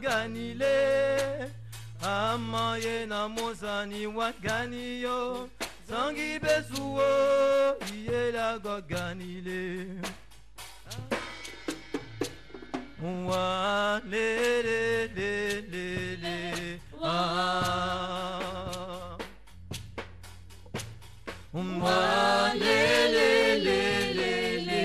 Ganile amaye na mozani wa ganiyo sangi besuo yela go ganile wa le le le le le wa le le le le le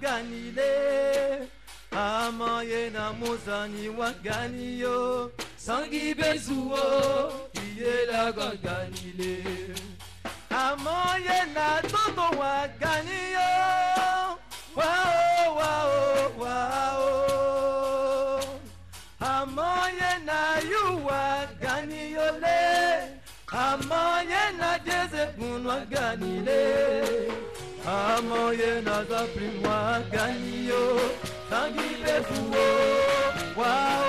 Ganile amaye na mozani wa ganiyo sangi besuo yela go ganile amaye na toto wa ganiyo wao wao wao amaye na yuwa ganiyo le amaye na jeze kunwa ganile amoye na zapri mwa ganyo tangi befuo wao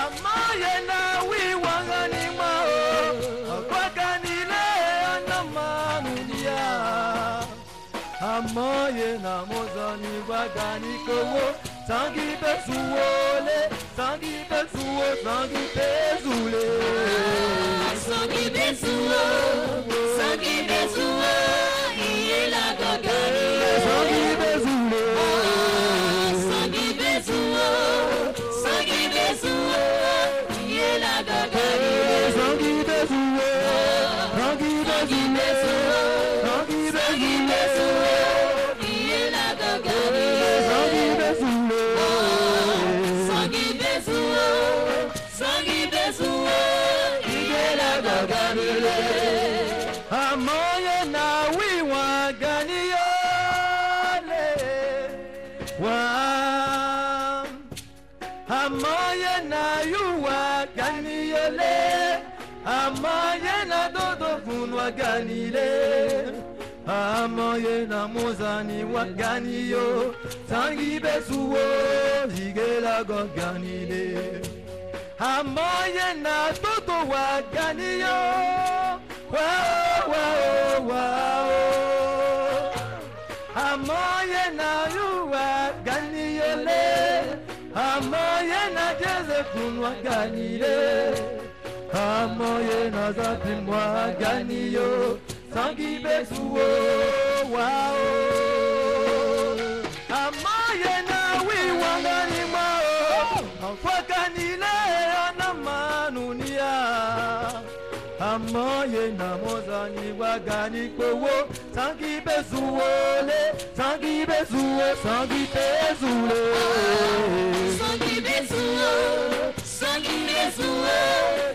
amoye na wiwangani mao kwa ganile anamanudia amoye na mozani wagani kowo tangi befuo le tangi befuo tangi bezule sangi befuo sangi befuo ila gogani sangi bezule sangi befuo ila gogani sangi bezule sangi bezule sangi bezule ila gogani sangi bezule sangi befuo ila gogani amoye na wiwa ganiyole wa amoye na yuwa ganiyole amoye na dodo funwa ganile amoye na mozani wa ganiyo tangi besuo zigela go ganile amoye na dodo wa ganiyo wow, wow, wow. Amoye na yuwa ganiyole amoye na jeze kunwa ganile amoye na zapi mwa ganiyo sangi besuo wow. Amoye na wiwa gani mao kwa ganile anamanunia amoye na mozani wagani kowo sangi bezuole sangi bezuo sangi bezule sangi bezuo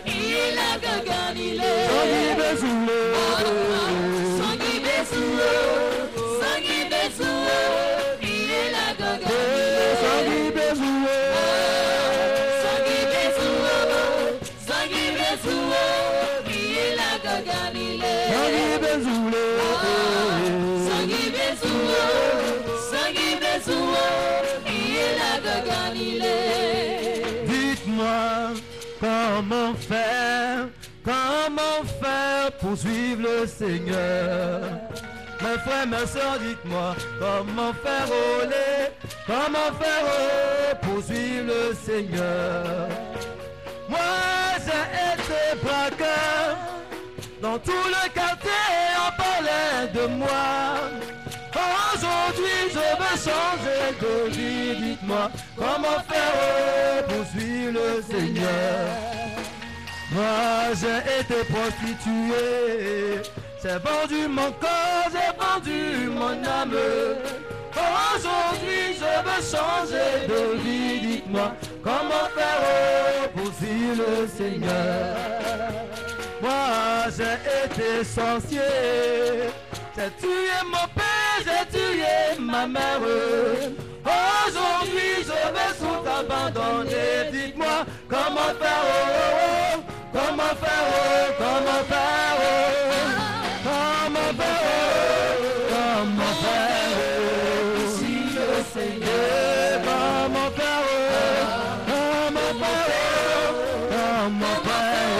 ila gaganile sangi bezule sangi bezuo ila gaganile sangi bezule sangi bezuo ila gaganile sangi bezule sangi bezuo ila gaganile. Dites-moi comment faire pour suivre le Seigneur. Mes frères, mes soeurs, dites-moi comment faire comment faire pour suivre le Seigneur. Moi, j'ai été braqueur, dans tout le quartier on parlait de moi. Aujourd'hui, je veux changer de vie, dites-moi comment faire pour suivre le Seigneur. Moi j'ai été prostituée, j'ai vendu mon corps, j'ai vendu mon âme. Aujourd'hui je veux changer de vie, dites-moi comment faire pour suivre le Seigneur. Moi j'ai été sorcier, j'ai tué mon père, j'ai tué ma mère. Aujourd'hui je vais tout abandonner, dites-moi comment faire, comment faire, comment faire, comment faire, comment faire, si le Seigneur, comment faire, comment faire, comment faire,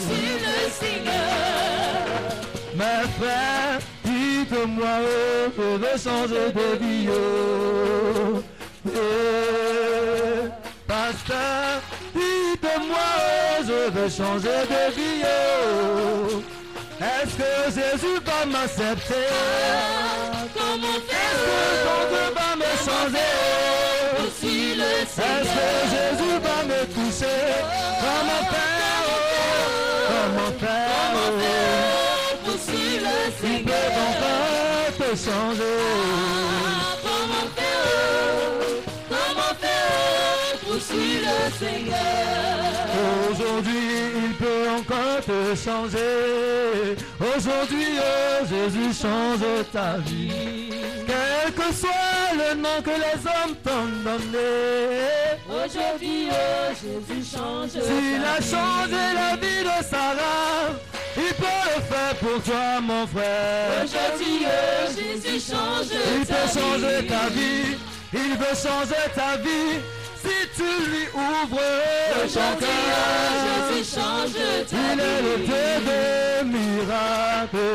si le Seigneur. Mes frères, dites-moi, je veux changer de vie. Pasteur, dites-moi, je veux changer de vie. Est-ce que Jésus va m'accepter? Comment Est-ce que ton Dieu va me changer? Est-ce que Jésus va me toucher? Comment faire? Comment faire? Il peut encore te changer. Comment faire pour suivre le Seigneur? Aujourd'hui, il peut encore te changer. Aujourd'hui, oh, Jésus change ta vie. Quel que soit le nom que les hommes t'ont donné. Aujourd'hui, oh, Jésus change ta vie. S'il a changé la vie de Sarah, il peut le faire pour toi, mon frère. Aujourd'hui, oh, Jésus change ta vie. Il peut changer ta vie. Il veut changer ta vie. Si tu lui ouvres ton cœur, Jésus change ta vie. il est le Dieu des miracles.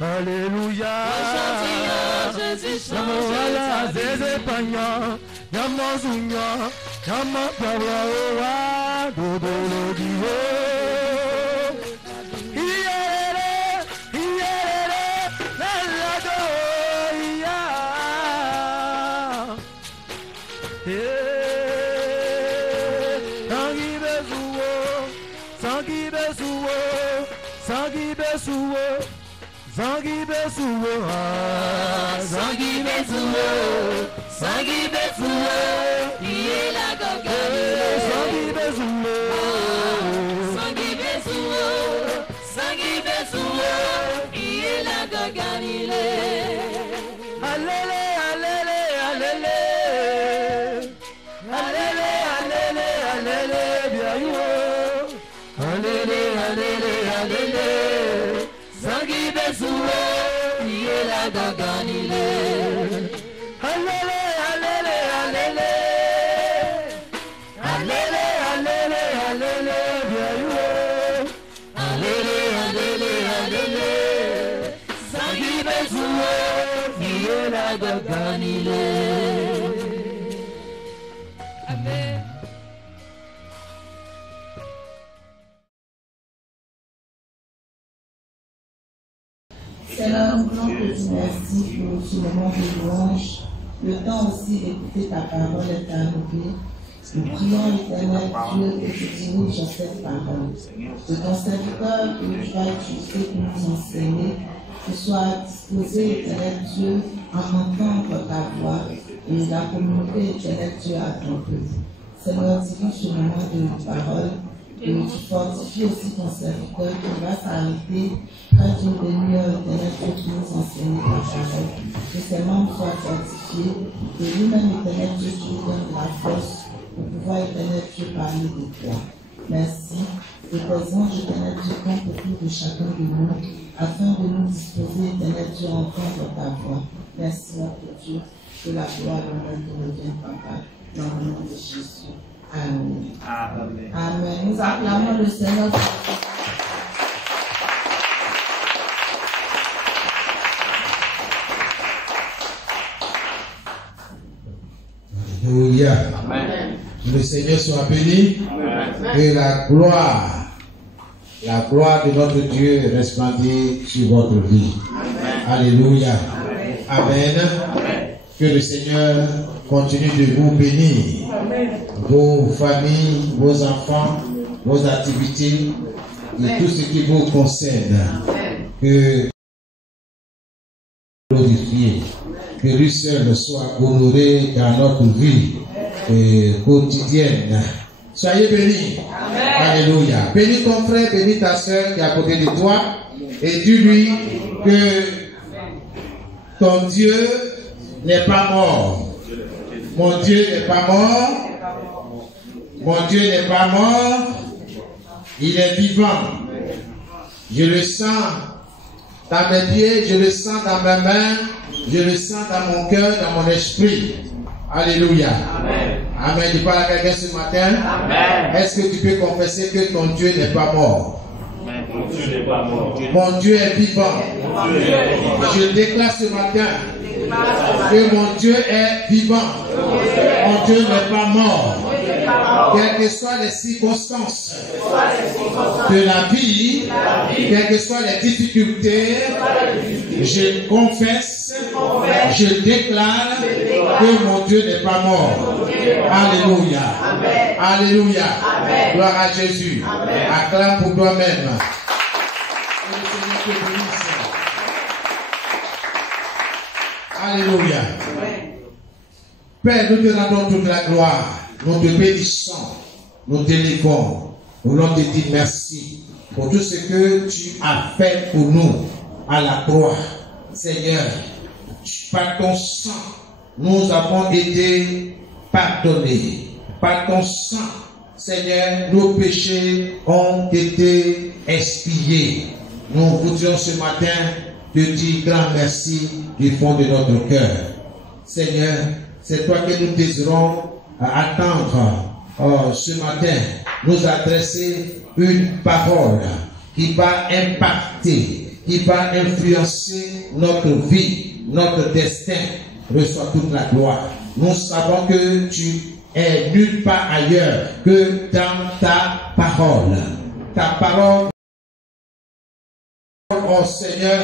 Alléluia. Aujourd'hui, oh, Jésus change ta vie. Zangi besuwo, Zangi besuwo, Zangi besuwo, iye la goganile. Zangi besuwo, Zangi besuwo, Zangi besuwo, iye la goganile. Alele, alele, alele, alele, alele, alele, biayo, alele, alele, alele. Zangi besuwo, iye la goganile. Alele, alele, alele, alele, alele, alele, biayo, alele, alele, alele. Zangi besuwo, iye la goganile. Amen. Seigneur, nous voulons te dire merci pour ce moment de louange. Le temps aussi d'écouter ta parole est arrivé. Nous prions, éternel Dieu, que tu diriges cette parole. De ton serviteur que tu vas utiliser pour nous enseigner, que soit disposé, éternel Dieu, à entendre ta voix et la communauté, éternel Dieu, à ton peuple. Seigneur, dirige ce moment de parole. Et tu fortifies aussi ton serviteur qui va s'arrêter quand une demi-heure éternel pour nous enseigner ta parole. Que ses membres soient fortifiés, que lui-même éternel Dieu, tu lui donnes la force pour pouvoir éternel Dieu parler de toi. Merci. Et tes anges éternel Dieu comptent autour de chacun de nous afin de nous disposer éternel Dieu à entendre ta voix. Merci notre Dieu, que la gloire et l'honneur te reviennent, Papa, dans le nom de Jésus. Amen. Amen. Amen. Nous acclamons le Seigneur. Alléluia. Amen. Le Seigneur soit béni. Amen. Et la gloire de notre Dieu resplendit sur votre vie. Amen. Alléluia. Amen. Amen. Que le Seigneur continue de vous bénir. Amen. Vos familles, vos enfants, vos activités et tout ce qui vous concerne. Que glorifié, que lui seul soit honoré dans notre vie quotidienne. Soyez bénis. Alléluia. Bénis ton frère, bénis ta soeur qui est à côté de toi et dis-lui que ton Dieu n'est pas mort. Mon Dieu n'est pas mort. Mon Dieu n'est pas mort. Il est vivant. Je le sens dans mes pieds, je le sens dans mes mains, je le sens dans mon cœur, dans mon esprit. Alléluia. Amen. Amen. Tu parles à quelqu'un ce matin? Amen. Est-ce que tu peux confesser que ton Dieu n'est pas mort? Mon Dieu n'est pas mort. Mon Dieu est vivant. Je déclare ce matin que mon Dieu est vivant. Mon Dieu n'est pas mort. Quelles que soient les circonstances de la vie, quelles que soient les difficultés, je confesse, je déclare que mon Dieu n'est pas mort. Alléluia. Alléluia. Gloire à Jésus. Acclame pour toi-même. Alléluia. Père, nous te rendons toute la gloire. Nous te bénissons. Nous te livrons. Nous voulons te dire merci pour tout ce que tu as fait pour nous à la croix. Seigneur, par ton sang, nous avons été pardonnés. Par ton sang, Seigneur, nos péchés ont été expiés. Nous voudrions ce matin te dire grand merci du fond de notre cœur. Seigneur, c'est toi que nous désirons attendre ce matin, nous adresser une parole qui va impacter, qui va influencer notre vie, notre destin. Reçois toute la gloire. Nous savons que tu es nulle part ailleurs que dans ta parole. Ta parole, oh Seigneur,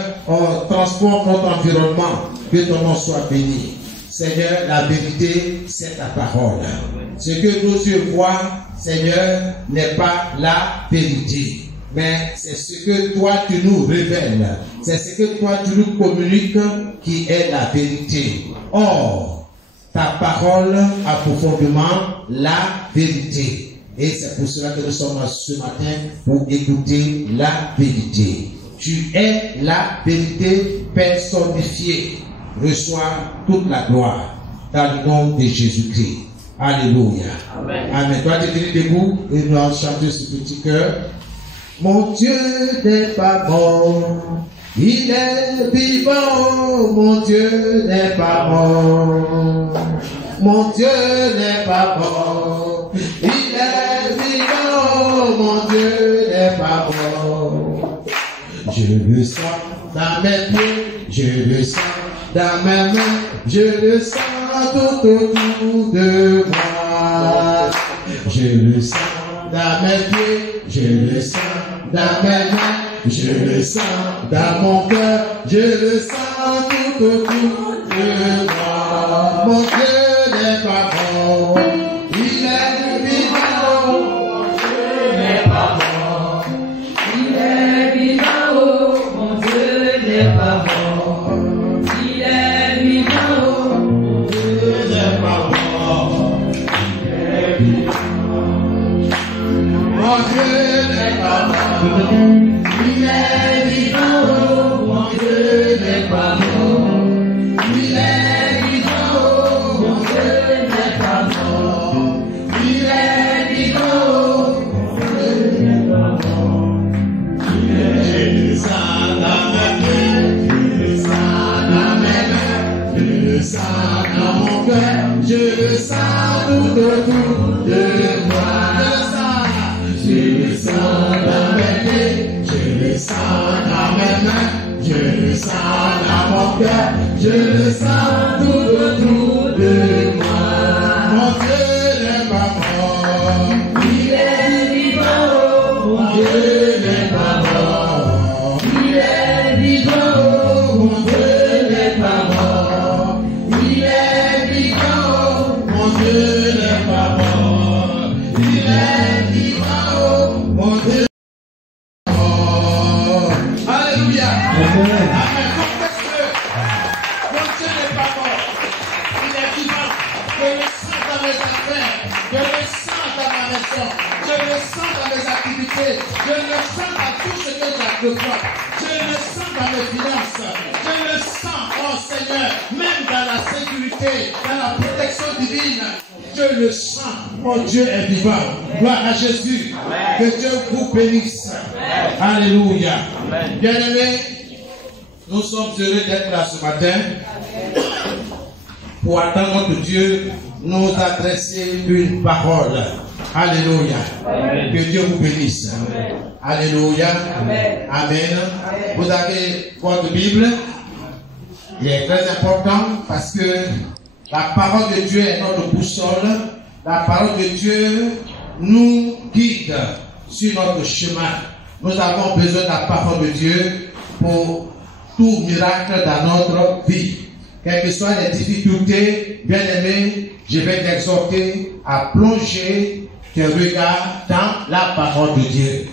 transforme notre environnement. Que ton nom soit béni. Seigneur, la vérité, c'est ta parole. Ce que nos yeux voient, Seigneur, n'est pas la vérité. Mais c'est ce que toi tu nous révèles. C'est ce que toi tu nous communiques qui est la vérité. Or, ta parole a profondément la vérité. Et c'est pour cela que nous sommes ce matin pour écouter la vérité. Tu es la vérité personnifiée. Reçois toute la gloire dans le nom de Jésus-Christ. Alléluia. Amen. Amen. Toi, tu es debout et nous allons chanter ce petit cœur. Mon Dieu n'est pas mort, il est vivant. Mon Dieu n'est pas mort. Mon Dieu n'est pas mort, il est vivant. Mon Dieu n'est pas mort. Je le sens dans mes pieds, je le sens dans mes mains, je le sens tout autour de moi. Je le sens dans mes pieds, je le sens dans mes mains, je le sens dans mon cœur, je le sens tout autour de moi. Mon Dieu n'est pas mort, il est vivant. Mon Dieu n'est pas mort, il est vivant. Mon Dieu n'est pas mort. Mon Dieu n'est pas mort, il est vivant. Mon Dieu n'est pas mort, il est vivant. Mon Dieu n'est pas mort, il est vivant. Mon Dieu n'est pas mort, il est vivant. Je le sens dans mes mains, je le sens dans mon cœur, je le sens tout autour de moi. Je le sens dans mes pieds, je le sens dans mes mains, je le sens dans mon cœur, je le sens tout autour de moi. Mon Dieu n'est pas mort, il est vivant. Mon Dieu n'est pas mort, il est vivant. Mon Dieu n'est pas mort, il est vivant. Mon Dieu n'est pas mort, il est vivant. dans mes activités. Je le sens dans tout ce que j'entreprends. Je le sens dans mes finances. Je le sens, oh Seigneur, même dans la sécurité, dans la protection divine. Je le sens. Oh Dieu est vivant. Gloire à Jésus. Amen. Que Dieu vous bénisse. Amen. Alléluia. Bien-aimés, nous sommes heureux d'être là ce matin pour attendre que Dieu nous adresse une parole. Alléluia. Amen. Que Dieu vous bénisse. Amen. Alléluia. Amen. Amen. Vous avez votre Bible. Il est très important parce que la parole de Dieu est notre boussole. La parole de Dieu nous guide sur notre chemin. Nous avons besoin de la parole de Dieu pour tout miracle dans notre vie. Quelles que soient les difficultés, bien aimés, je vais t'exhorter à plonger tes regards dans la parole de Dieu.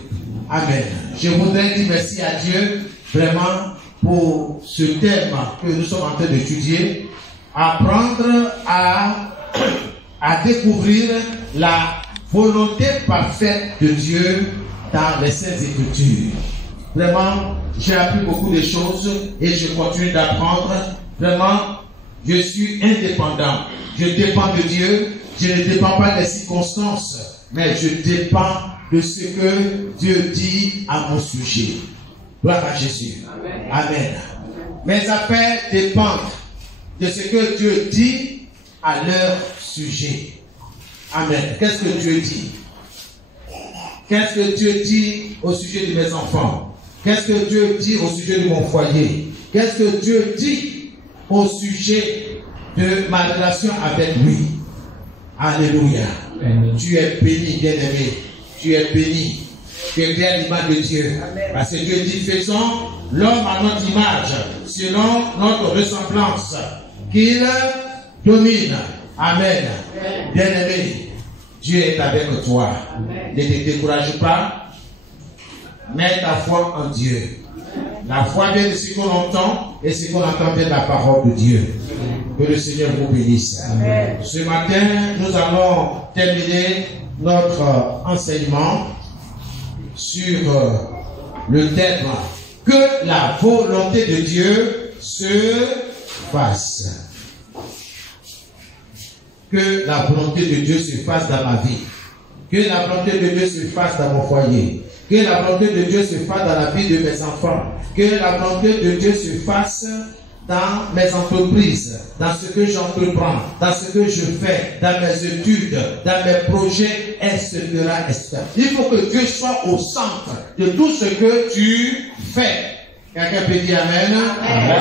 Amen. Je voudrais dire merci à Dieu vraiment pour ce thème que nous sommes en train d'étudier. Apprendre à découvrir la volonté parfaite de Dieu dans les Saintes Écritures. Vraiment, j'ai appris beaucoup de choses et je continue d'apprendre. Vraiment, je suis indépendant. Je dépends de Dieu. Je ne dépends pas des circonstances, mais je dépends de ce que Dieu dit à mon sujet. Gloire à Jésus. Amen. Amen. Mes affaires dépendent de ce que Dieu dit à leur sujet. Amen. Qu'est-ce que Dieu dit? Qu'est-ce que Dieu dit au sujet de mes enfants? Qu'est-ce que Dieu dit au sujet de mon foyer? Qu'est-ce que Dieu dit au sujet de ma relation avec lui? Alléluia. Amen. Tu es béni, bien-aimé. Tu es béni. Tu es bien l'image de Dieu. Amen. Parce que Dieu dit, faisons l'homme à notre image, selon notre ressemblance, qu'il domine. Amen. Amen. Bien-aimé, Dieu est avec toi. Amen. Ne te décourage pas. Mets ta foi en Dieu. La foi vient de ce qu'on entend et ce qu'on entend vient de la parole de Dieu. Que le Seigneur vous bénisse. Amen. Ce matin, nous allons terminer notre enseignement sur le thème que la volonté de Dieu se fasse. Que la volonté de Dieu se fasse dans ma vie. Que la volonté de Dieu se fasse dans mon foyer. Que la volonté de Dieu se fasse dans la vie de mes enfants. Que la volonté de Dieu se fasse dans mes entreprises, dans ce que j'entreprends, dans ce que je fais, dans mes études, dans mes projets, etc., etc. Il faut que Dieu soit au centre de tout ce que tu fais. Quelqu'un peut dire Amen? Amen.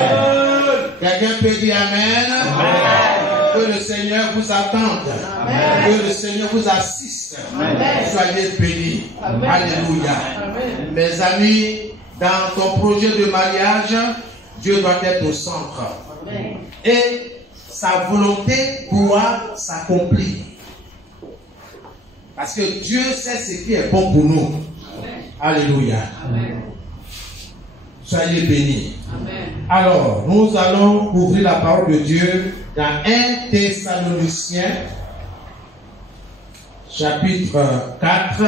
Quelqu'un peut dire Amen? Amen. Que le Seigneur vous attende. Amen. Que le Seigneur vous assiste. Amen. Soyez bénis. Amen. Alléluia. Amen. Mes amis, dans ton projet de mariage, Dieu doit être au centre. Amen. Et sa volonté doit s'accomplir. Parce que Dieu sait ce qui est bon pour nous. Amen. Alléluia. Amen. Soyez bénis. Amen. Alors, nous allons ouvrir la parole de Dieu dans 1 Thessaloniciens, chapitre 4.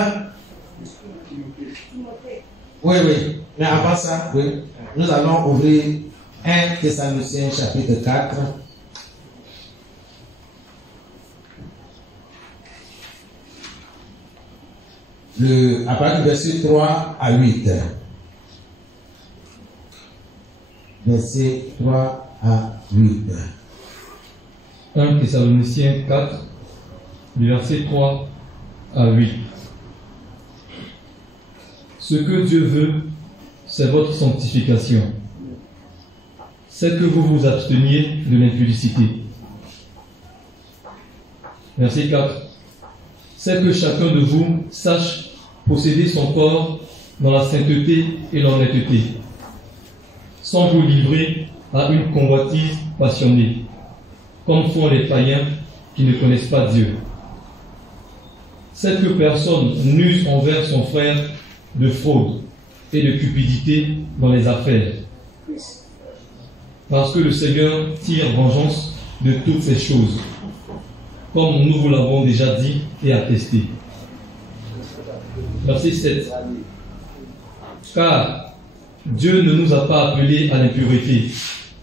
Oui. Mais avant ça, oui. Nous allons ouvrir 1 Thessaloniciens chapitre 4. À partir du verset 3 à 8. Verset 3 à 8. 1 Thessaloniciens 4, du verset 3 à 8. Ce que Dieu veut, c'est votre sanctification. C'est que vous vous absteniez de l'impudicité. Verset 4. C'est que chacun de vous sache posséder son corps dans la sainteté et l'honnêteté, sans vous livrer à une convoitise passionnée, comme font les païens qui ne connaissent pas Dieu. C'est que personne n'use envers son frère de fraude et de cupidité dans les affaires, parce que le Seigneur tire vengeance de toutes ces choses, comme nous vous l'avons déjà dit et attesté. verset 7. Car Dieu ne nous a pas appelés à l'impureté,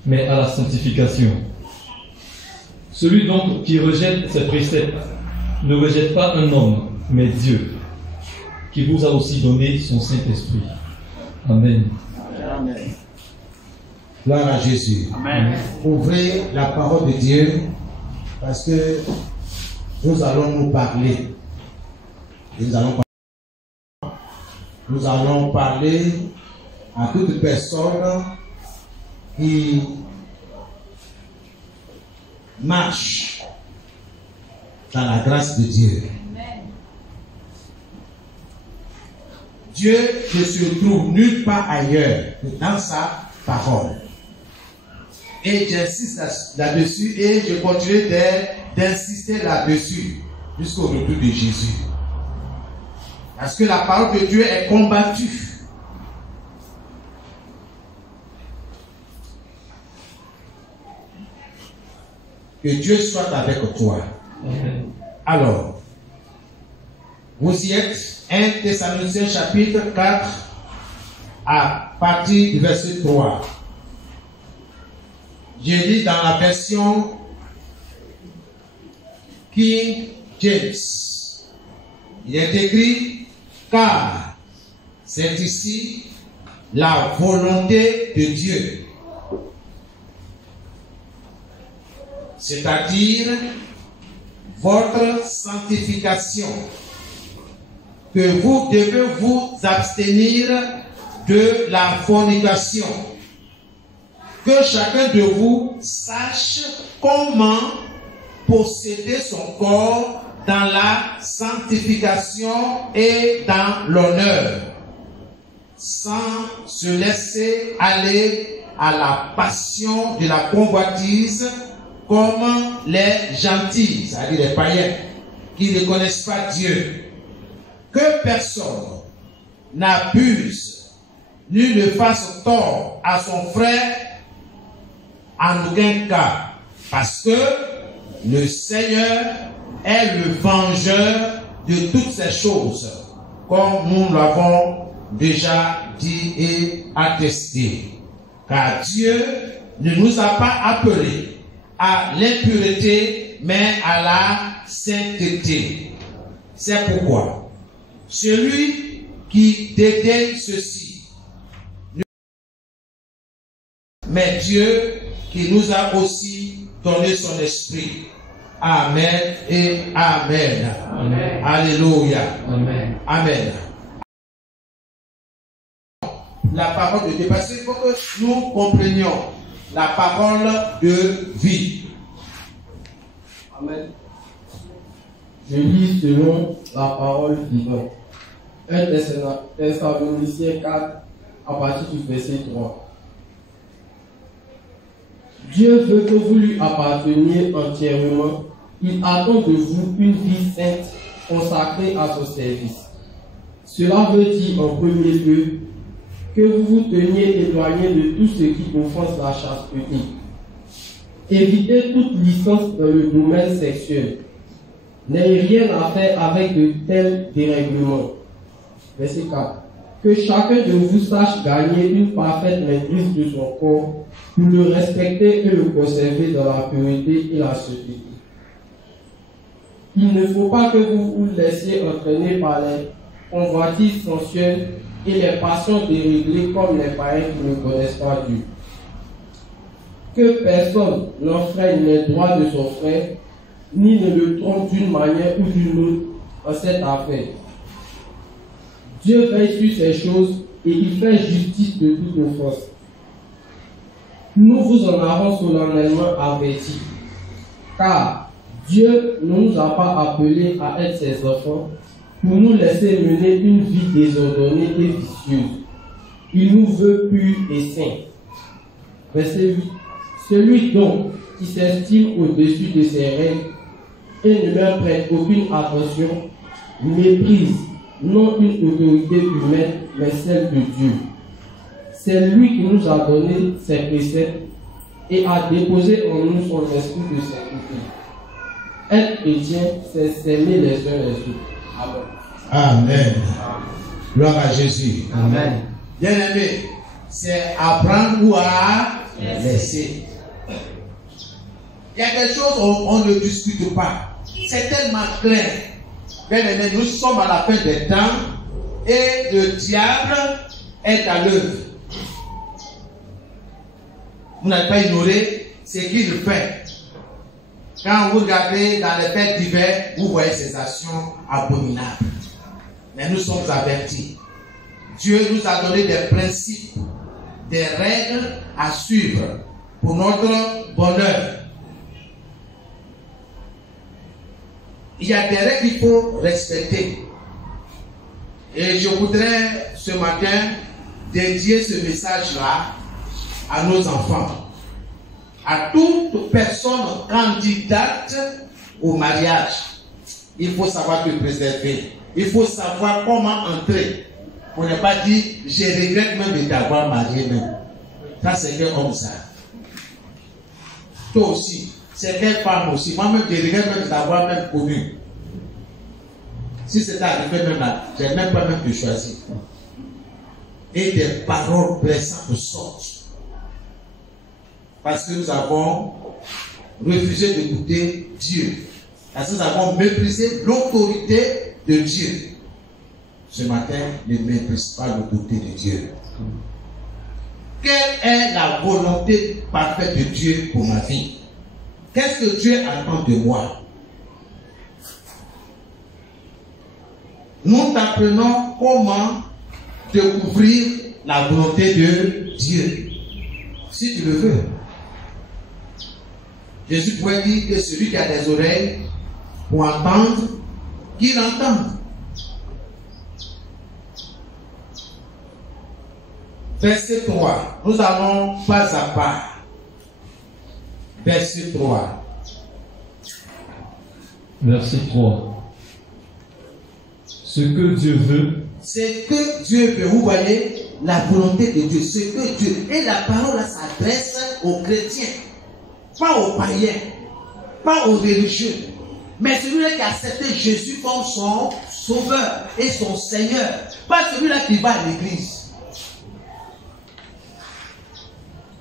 mais à la sanctification. Celui donc qui rejette ces préceptes ne rejette pas un homme, mais Dieu, qui vous a aussi donné son Saint-Esprit. Amen. Amen. Gloire à Jésus. Amen. Ouvrez la parole de Dieu parce que nous allons nous parler. Nous allons parler à toute personne qui marche dans la grâce de Dieu. Dieu ne se trouve nulle part ailleurs que dans sa parole. Et j'insiste là-dessus et je continue d'insister là-dessus jusqu'au retour de Jésus. Parce que la parole de Dieu est combattue. Que Dieu soit avec toi. Alors, vous y êtes, 1 Thessaloniciens chapitre 4 à partir du verset 3. Je lis dans la version King James. Il est écrit, car c'est ici la volonté de Dieu. C'est-à-dire votre sanctification, que vous devez vous abstenir de la fornication, que chacun de vous sache comment posséder son corps dans la sanctification et dans l'honneur, sans se laisser aller à la passion de la convoitise, comme les gentils, c'est-à-dire les païens, qui ne connaissent pas Dieu. Que personne n'abuse, ni ne fasse tort à son frère en aucun cas, parce que le Seigneur est le vengeur de toutes ces choses, comme nous l'avons déjà dit et attesté. Car Dieu ne nous a pas appelés à l'impureté, mais à la sainteté. C'est pourquoi celui qui dédaigne ceci, mais Dieu qui nous a aussi donné son esprit. Amen et Amen. Amen. Alléluia. Amen. Amen. La parole de Dieu, parce qu'il faut que nous comprenions la parole de vie. Amen. Je lis selon la parole vivante. 1 Thessaloniciens 4 à partir du verset 3. Dieu veut que vous lui apparteniez entièrement. Il attend de vous une vie sainte consacrée à son service. Cela veut dire en premier lieu que vous vous teniez éloigné de tout ce qui offense la chasteté. Évitez toute licence dans le domaine sexuel. N'ayez rien à faire avec de tels dérèglements. Verset 4. Que chacun de vous sache gagner une parfaite maîtrise de son corps pour le respecter et le conserver dans la pureté et la sainteté. Il ne faut pas que vous vous laissiez entraîner par les convoitises sensuelles et les passions déréglées comme les païens qui ne connaissent pas Dieu. Que personne n'enfreigne les droits de son frère, ni ne le trompe d'une manière ou d'une autre en cette affaire. Dieu veille sur ces choses et il fait justice de toute offense. Nous vous en avons solennellement averti, car Dieu ne nous a pas appelés à être ses enfants pour nous laisser mener une vie désordonnée et vicieuse. Il nous veut purs et saints. Verset 8. Celui donc qui s'estime au-dessus de ses règles et ne leur prête aucune attention, méprise non une autorité humaine, mais celle de Dieu. C'est lui qui nous a donné ses préceptes et a déposé en nous son esprit de sainteté. Être chrétien, c'est s'aimer les uns les autres. Amen. Amen. Gloire à Jésus. Amen. Bien aimé, c'est apprendre ou à laisser. Il y a quelque chose on ne discute pas. C'est tellement clair. Bien aimé, nous sommes à la fin des temps et le diable est à l'œuvre. Vous n'avez pas ignoré ce qu'il fait. Quand vous regardez dans les fêtes d'hiver, vous voyez ces actions abominables. Mais nous sommes avertis. Dieu nous a donné des principes, des règles à suivre pour notre bonheur. Il y a des règles qu'il faut respecter. Et je voudrais ce matin dédier ce message-là à nos enfants, à toute personne candidate au mariage. Il faut savoir se préserver. Il faut savoir comment entrer. Pour ne pas dire, je regrette même de t'avoir marié même. Ça, c'est quel homme ça. Toi aussi, c'est quelle femme aussi. Moi-même, je regrette même de t'avoir même connu. Si c'est arrivé même là, je n'ai même pas même pu choisir. Et des paroles blessantes sortent. Parce que nous avons refusé d'écouter Dieu. Parce que nous avons méprisé l'autorité de Dieu. Ce matin, ne méprise pas l'autorité de Dieu. Quelle est la volonté parfaite de Dieu pour ma vie? Qu'est-ce que Dieu attend de moi? Nous apprenons comment découvrir la volonté de Dieu. Si tu le veux. Jésus pourrait dire que celui qui a des oreilles pour entendre, qu'il entende. Verset 3. Nous allons pas à pas. Verset 3. Verset 3. Ce que Dieu veut. C'est que Dieu veut. Vous voyez la volonté de Dieu. C'est que Dieu. Et la parole s'adresse aux chrétiens. Pas aux païens. Pas aux religieux. Mais celui-là qui a accepté Jésus comme son sauveur et son Seigneur. Pas celui-là qui va à l'église.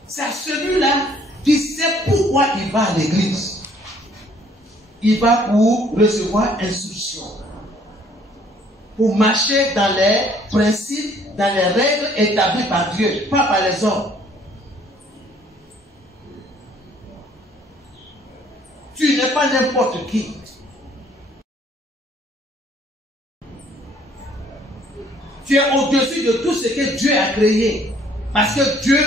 C'est à celui-là qui sait pourquoi il va à l'église. Il va pour recevoir instruction. Pour marcher dans les principes, dans les règles établies par Dieu, pas par les hommes. Tu n'es pas n'importe qui. Tu es au-dessus de tout ce que Dieu a créé. Parce que Dieu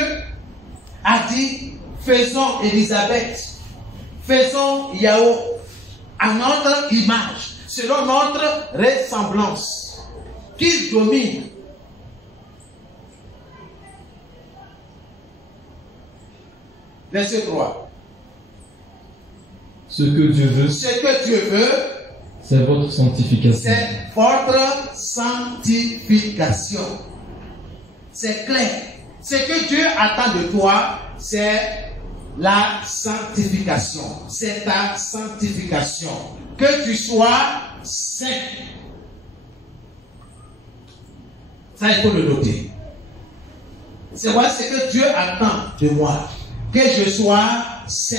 a dit, faisons Élisabeth, faisons Yahweh à notre image, selon notre ressemblance, qu'il domine. Verset 3. Ce que Dieu veut. Ce que Dieu veut. C'est votre sanctification. C'est votre sanctification. C'est clair. Ce que Dieu attend de toi, c'est la sanctification. C'est ta sanctification. Que tu sois saint. Ça, il faut le noter. C'est voilà ce que Dieu attend de moi. Que je sois saint.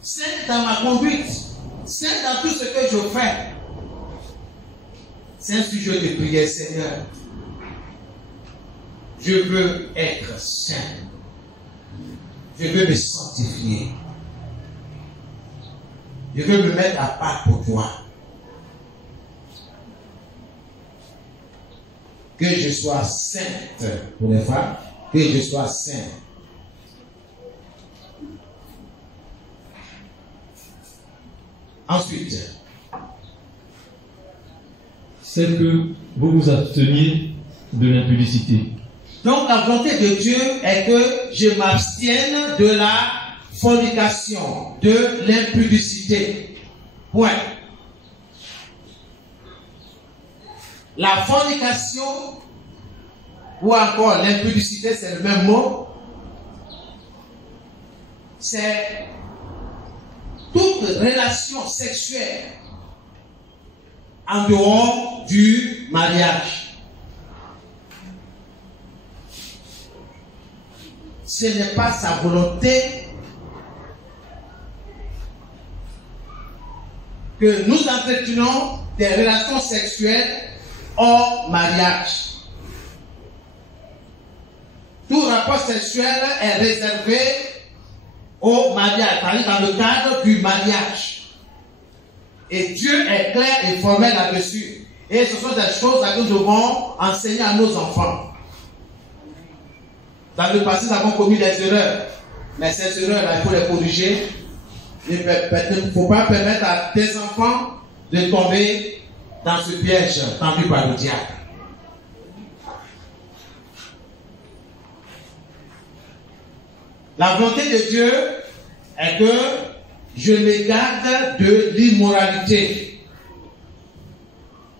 Saint dans ma conduite. Saint dans tout ce que je fais. C'est un sujet de prière, Seigneur. Je veux être saint. Je veux me sanctifier. Je veux me mettre à part pour toi. Que je sois sainte pour les femmes. Que je sois saint. Ensuite, c'est que vous vous absteniez de l'impudicité. Donc la volonté de Dieu est que je m'abstienne de la fornication, de l'impudicité. Point. La fornication ou encore l'impudicité, c'est le même mot. C'est toute relation sexuelle en dehors du mariage. Ce n'est pas sa volonté que nous entretenons des relations sexuelles hors mariage. Tout rapport sexuel est réservé au mariage, c'est-à-dire dans le cadre du mariage. Et Dieu est clair et formel là-dessus. Et ce sont des choses que nous devons enseigner à nos enfants. Dans le passé, nous avons commis des erreurs. Mais ces erreurs-là, il faut les corriger. Il ne faut pas permettre à tes enfants de tomber dans ce piège tendu par le diable. La volonté de Dieu est que je me garde de l'immoralité,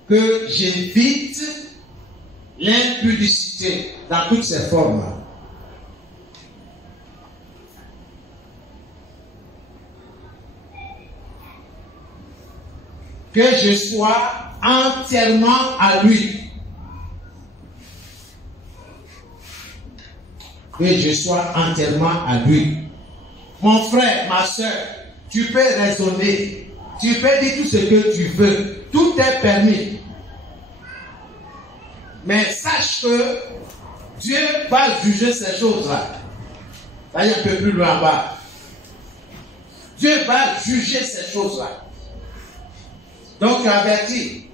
que j'évite l'impudicité dans toutes ses formes. Que je sois entièrement à lui. Que je sois entièrement à lui. Mon frère, ma soeur, tu peux raisonner, tu peux dire tout ce que tu veux, tout est permis. Mais sache que Dieu va juger ces choses-là. Là, il y a un peu plus loin en bas. Dieu va juger ces choses-là. Donc tu avertis.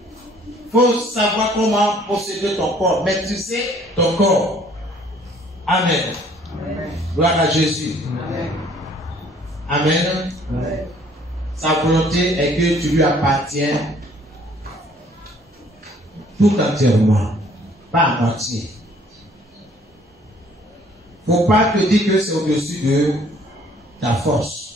Il faut savoir comment posséder ton corps, maîtriser ton corps. Amen. Amen. Gloire à Jésus. Amen. Amen. Amen. Sa volonté est que tu lui appartiens tout entièrement, pas à moitié. Il ne faut pas te dire que c'est au-dessus de ta force.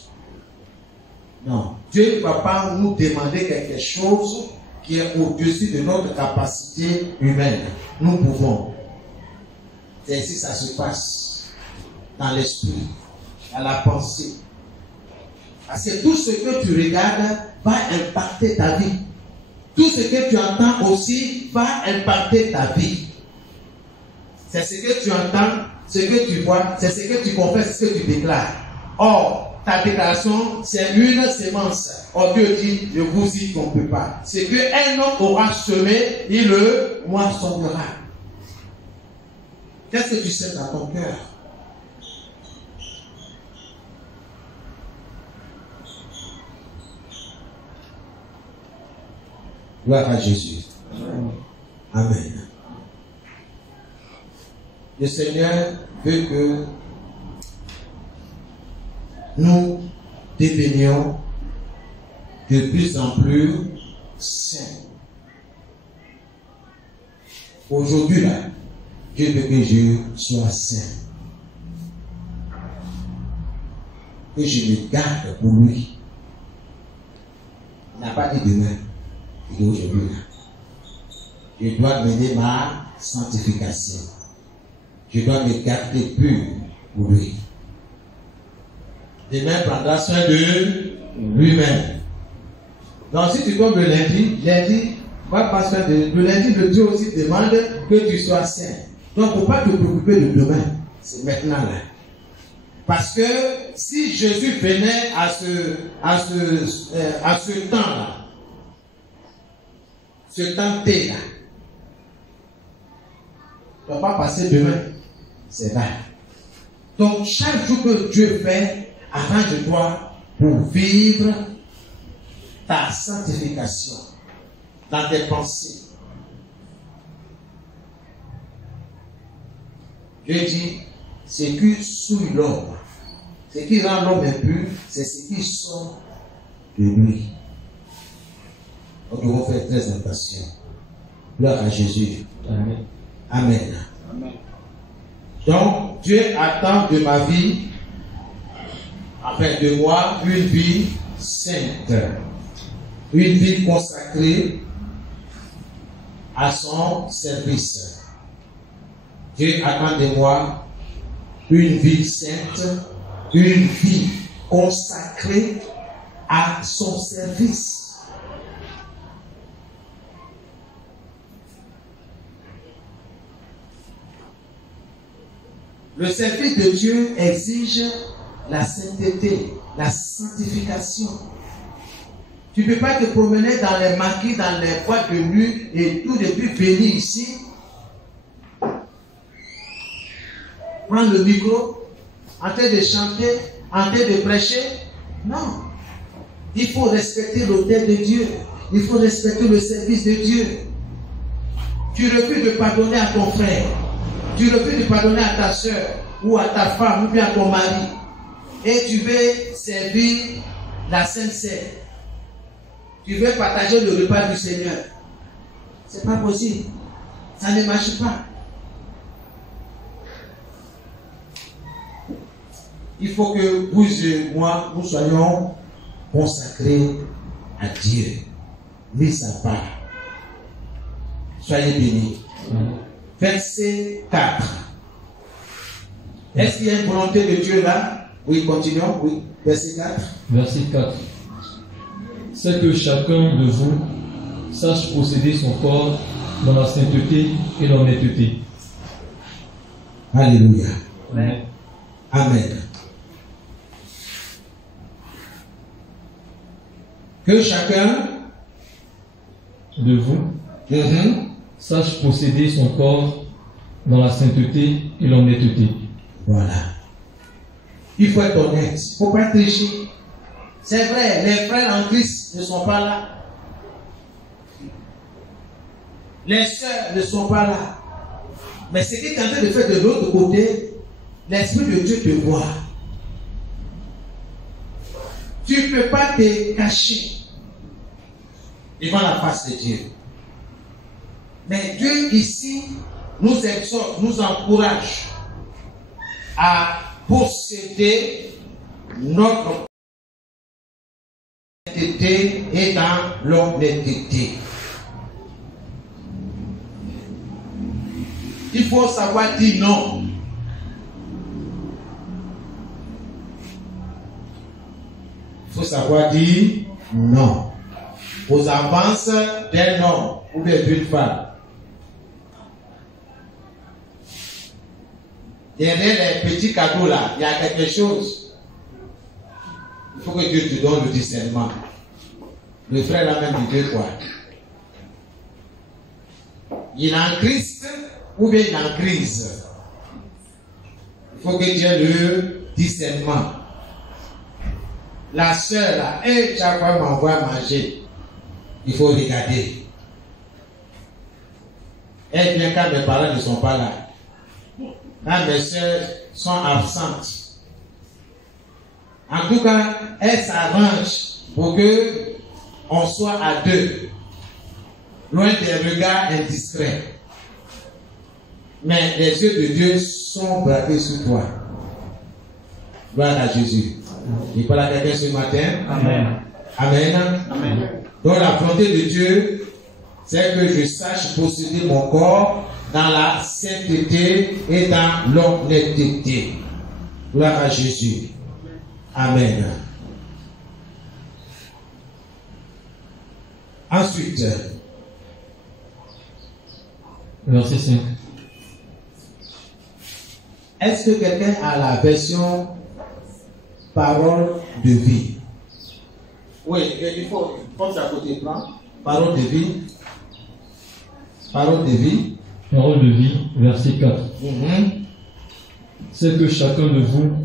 Non, Dieu ne va pas nous demander quelque chose qui est au-dessus de notre capacité humaine. Nous pouvons. C'est ainsi que ça se passe dans l'esprit, dans la pensée. Parce que tout ce que tu regardes va impacter ta vie. Tout ce que tu entends aussi va impacter ta vie. C'est ce que tu entends, ce que tu vois, c'est ce que tu confesses, ce que tu déclares. Or, ta déclaration, c'est une sémence. Or, Dieu dit, ne vous y trompez pas. Ce qu'un homme aura semé, il le moissonnera. Qu'est-ce que tu sais dans ton cœur? Gloire à Jésus. Amen. Le Seigneur veut que nous devenions de plus en plus saints. Aujourd'hui, là, Dieu veut que je sois saint. Que je me garde pour lui. Il n'a pas dit demain, il dit aujourd'hui. Je dois mener ma sanctification. Je dois me garder pur pour lui. Demain prendra soin de lui-même. Donc si tu tombes le lundi, va pas soin de le lundi, le Dieu aussi demande que tu sois saint. Donc il ne faut pas te préoccuper de demain. C'est maintenant là. Parce que si Jésus venait à ce temps-là, ce temps T là, tu ne vas pas passer demain. C'est là. Donc chaque jour que Dieu fait, arrange de toi pour vivre ta sanctification dans tes pensées. Dieu dit, ce qui souille l'homme, ce qui rend l'homme impur, c'est ce qui sort de lui. Nous devons faire très attention. Gloire à Jésus. Amen. Amen. Amen. Donc, Dieu attend de ma vie, enfin de moi, une vie sainte, une vie consacrée à son service. Dieu attend de moi une vie sainte, une vie consacrée à son service. Le service de Dieu exige la sainteté, la sanctification. Tu ne peux pas te promener dans les maquis, dans les boîtes de nuit et tout depuis venir ici. Prendre le micro, en train de chanter, en train de prêcher. Non. Il faut respecter l'autel de Dieu. Il faut respecter le service de Dieu. Tu refuses de pardonner à ton frère. Tu refuses de pardonner à ta soeur ou à ta femme ou bien à ton mari. Et tu veux servir la Sainte Seine. Tu veux partager le repas du Seigneur. C'est pas possible. Ça ne marche pas. Il faut que vous et moi, nous soyons consacrés à Dieu. Mis à part. Soyez bénis. Verset 4. Est-ce qu'il y a une volonté de Dieu là? Oui, continuons. Oui. Verset 4. Verset 4. C'est que chacun de vous sache posséder son corps dans la sainteté et l'honnêteté. Alléluia. Amen. Amen. Que chacun De vous sache posséder son corps dans la sainteté et l'honnêteté. Voilà. Il faut être honnête. Il ne faut pas tricher. C'est vrai, les frères en Christ ne sont pas là. Les sœurs ne sont pas là. Mais ce qui est en train de faire de l'autre côté, l'Esprit de Dieu te voit. Tu ne peux pas te cacher devant la face de Dieu. Mais Dieu ici nous exhorte, nous encourage à posséder notre honnêteté et dans l'honnêteté. Il faut savoir dire non. Il faut savoir dire non aux avances d'un homme ou d'une femme. Derrière les petits cadeaux là, il y a quelque chose. Il faut que Dieu te donne le discernement. Le frère a même dit quoi? Il est en Christ ou bien il est en crise. Il faut que Dieu ait le discernement. La sœur là, chaque fois m'envoie manger. Il faut regarder. Elle vient quand mes parents ne sont pas là. Quand mes soeurs sont absentes. En tout cas, elle s'arrange pour que on soit à deux. Loin des regards indiscrets. Mais les yeux de Dieu sont braqués sur toi. Gloire à Jésus. Il parle à quelqu'un ce matin. Amen. Amen. Amen. Donc la volonté de Dieu, c'est que je sache posséder mon corps dans la sainteté et dans l'honnêteté. Gloire à Jésus. Amen. Ensuite, Verset 5. est-ce que quelqu'un a la version parole de vie? Oui, il faut, comme c'est à côté plan, parole de vie. Parole de vie. Parole de vie, verset 4. C'est que chacun de vous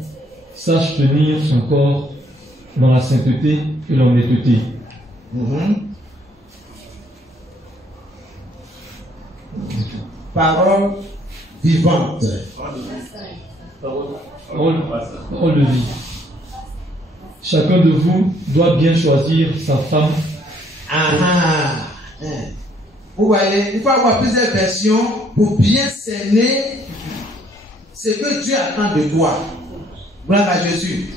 sache tenir son corps dans la sainteté et l'honnêteté. Parole vivante. Parole de vie. Chacun de vous doit bien choisir sa femme. Vous voyez, il faut avoir plusieurs versions pour bien cerner ce que Dieu attend de toi. Gloire à Jésus.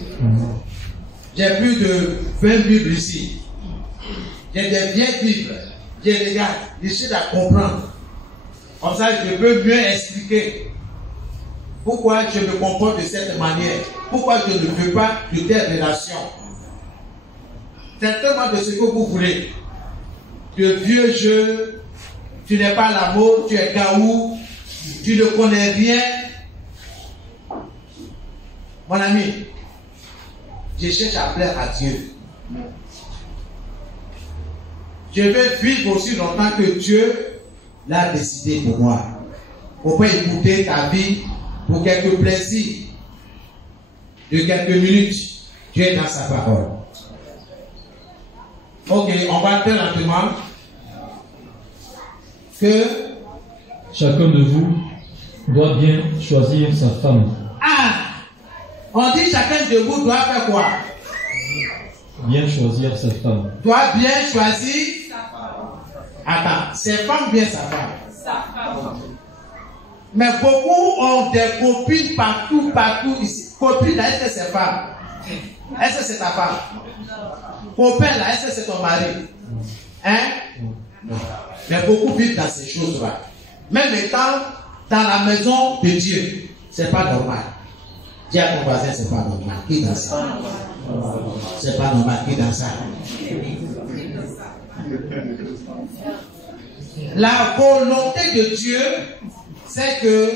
J'ai plus de 20 Bibles ici. J'ai des vieilles Bibles. Je regarde, j'essaie à comprendre. Comme ça, je peux mieux expliquer pourquoi je me comporte de cette manière. Pourquoi je ne veux pas de telle relation. C'est tellement de ce que vous voulez. De vieux jeux, tu n'es pas l'amour, tu es gaou, tu ne connais rien. Mon ami, je cherche à plaire à Dieu. Je veux vivre aussi longtemps que Dieu l'a décidé pour moi. On peut écouter ta vie pour quelques plaisirs de quelques minutes. Dieu est dans sa parole. Ok, on va faire lentement que chacun de vous doit bien choisir sa femme. Ah, on dit chacun de vous doit faire quoi? Bien choisir sa femme. Doit bien choisir sa femme. Attends, ses femmes bien sa femme. Sa femme. Mais beaucoup ont des copines partout ici. Copine là, est-ce que c'est femme? Est-ce que c'est ta femme? Copain là, est-ce que c'est ton mari? Hein? Non. Mais beaucoup vivent dans ces choses-là. Même étant dans la maison de Dieu, c'est pas normal. Dis à ton voisin, c'est pas normal. Qui dans ça? C'est pas normal. Qui dans ça? La volonté de Dieu, c'est que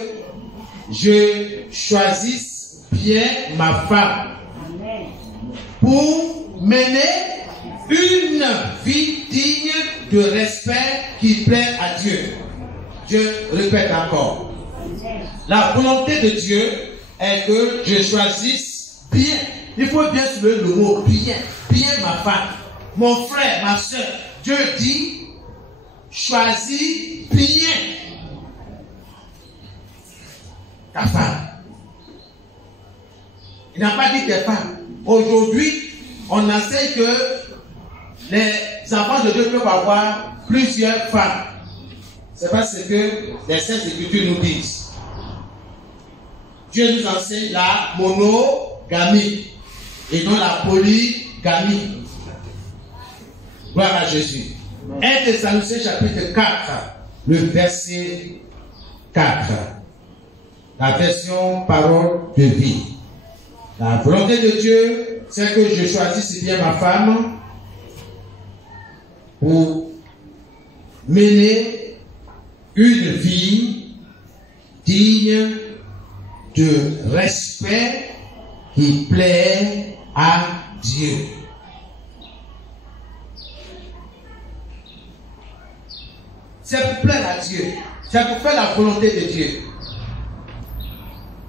je choisisse bien ma femme pour mener une vie digne de respect qui plaît à Dieu. Je répète encore. La volonté de Dieu est que je choisisse bien. Il faut bien soulever le mot bien. Bien ma femme. Mon frère, ma soeur. Dieu dit, choisis bien ta femme. Il n'a pas dit tes femmes. Aujourd'hui, on enseigne que les enfants de Dieu peuvent avoir plusieurs femmes. C'est pas ce que les Saintes Écritures nous disent. Dieu nous enseigne la monogamie et non la polygamie. Gloire à Jésus. 1 Thessaloniciens chapitre 4, le verset 4. La version parole de vie. La volonté de Dieu, c'est que je choisisse bien ma femme pour mener une vie digne de respect qui plaît à Dieu. C'est pour plaire à Dieu. C'est pour faire la volonté de Dieu.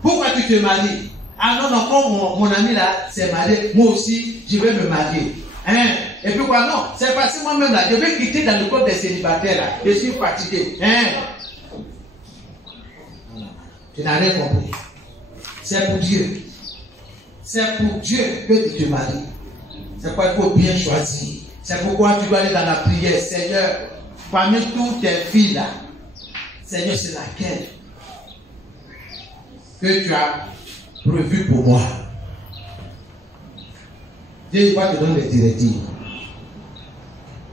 Pourquoi tu te maries? Ah non, non, comme mon ami là s'est marié, moi aussi, je vais me marier. Hein? Et puis quoi? Non, c'est parce que moi-même là, je vais quitter dans le corps des célibataires là. Je suis fatigué. Hein? Tu n'as rien compris. C'est pour Dieu. C'est pour Dieu que tu te maries. C'est pourquoi il faut bien choisir. C'est pourquoi tu dois aller dans la prière. Seigneur, parmi toutes tes filles là, Seigneur, c'est laquelle que tu as prévu pour moi. Dieu va te donner des directives.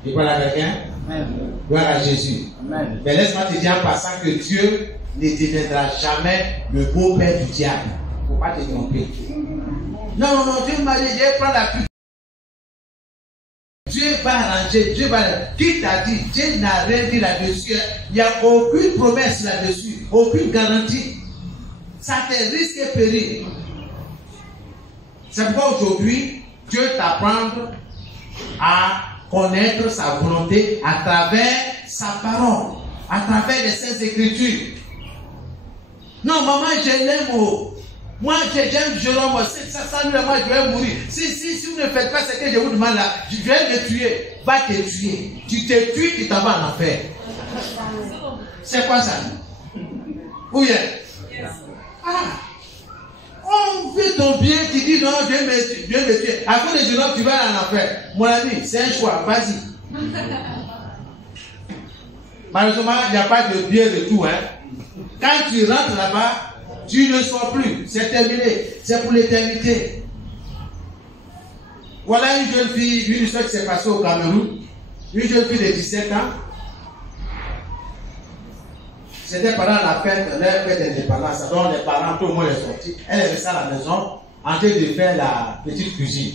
Tu crois à quelqu'un? Gloire à Jésus. Amen. Mais laisse-moi te dire en passant que Dieu ne deviendra jamais le beau-père du diable. Il ne faut pas te tromper. Non, non, non, Dieu m'a dit, Dieu prend la pluie. Dieu va arranger, Dieu va. Qui t'a dit? Dieu n'a rien dit là-dessus. Il n'y a aucune promesse là-dessus, aucune garantie. Ça te risque et péril. C'est pourquoi aujourd'hui, Dieu t'apprend à connaître sa volonté à travers sa parole, à travers les Saintes Écritures. Non, maman, je l'aime. Oh. Moi, j'aime Jérôme. Ça, moi, je vais mourir. Si vous ne faites pas ce que je vous demande là, je vais me tuer. Va te tuer. Tu te tues, tu t'en vas en enfer. C'est quoi ça? Oui. Ah. On fait ton bien, tu dis non, je vais me tuer. À cause de Jérôme, tu vas aller en enfer. Mon ami, c'est un choix. Vas-y. Malheureusement, il n'y a pas de bien de tout. Hein. Quand tu rentres là-bas, tu ne sors plus. C'est terminé. C'est pour l'éternité. Voilà une jeune fille, une histoire qui s'est passée au Cameroun. Une jeune fille de 17 ans. C'était pendant la fête d'indépendance. Donc les parents, tout le monde est sorti. Elle est restée à la maison en train de faire la petite cuisine.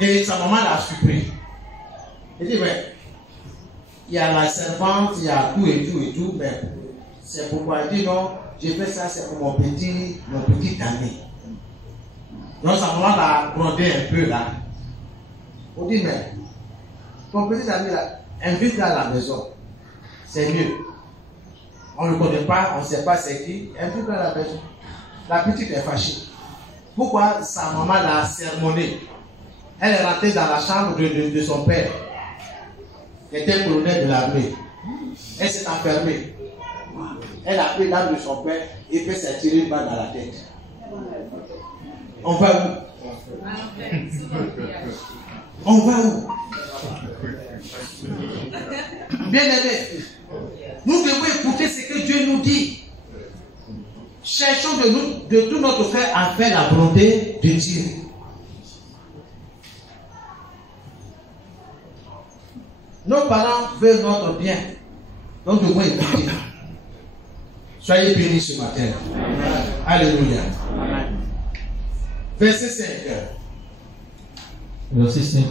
Et sa maman l'a surpris. Elle dit, ouais, il y a la servante, il y a tout et tout et tout, mais c'est pourquoi elle dit non, j'ai fait ça, c'est pour mon petit ami. Donc sa maman l'a grondé un peu là. On dit, mais ton petit ami là, invite-le à la maison. C'est mieux. On ne le connaît pas, on ne sait pas c'est qui. Invite-le à la maison. La petite est fâchée. Pourquoi sa maman l'a sermonné? Elle est rentrée dans la chambre de son père, qui était colonel de l'armée. Elle s'est enfermée. Elle a pris l'arme de son père et fait s'est tiré une balle dans la tête. On va où? On va où? Bien aimé, nous devons écouter ce que Dieu nous dit. Cherchons de tout notre cœur à faire la volonté de Dieu. Nos parents veulent notre bien. Donc nous devons écouter. Soyez bénis ce matin. Alléluia. Verset 5. Verset 5.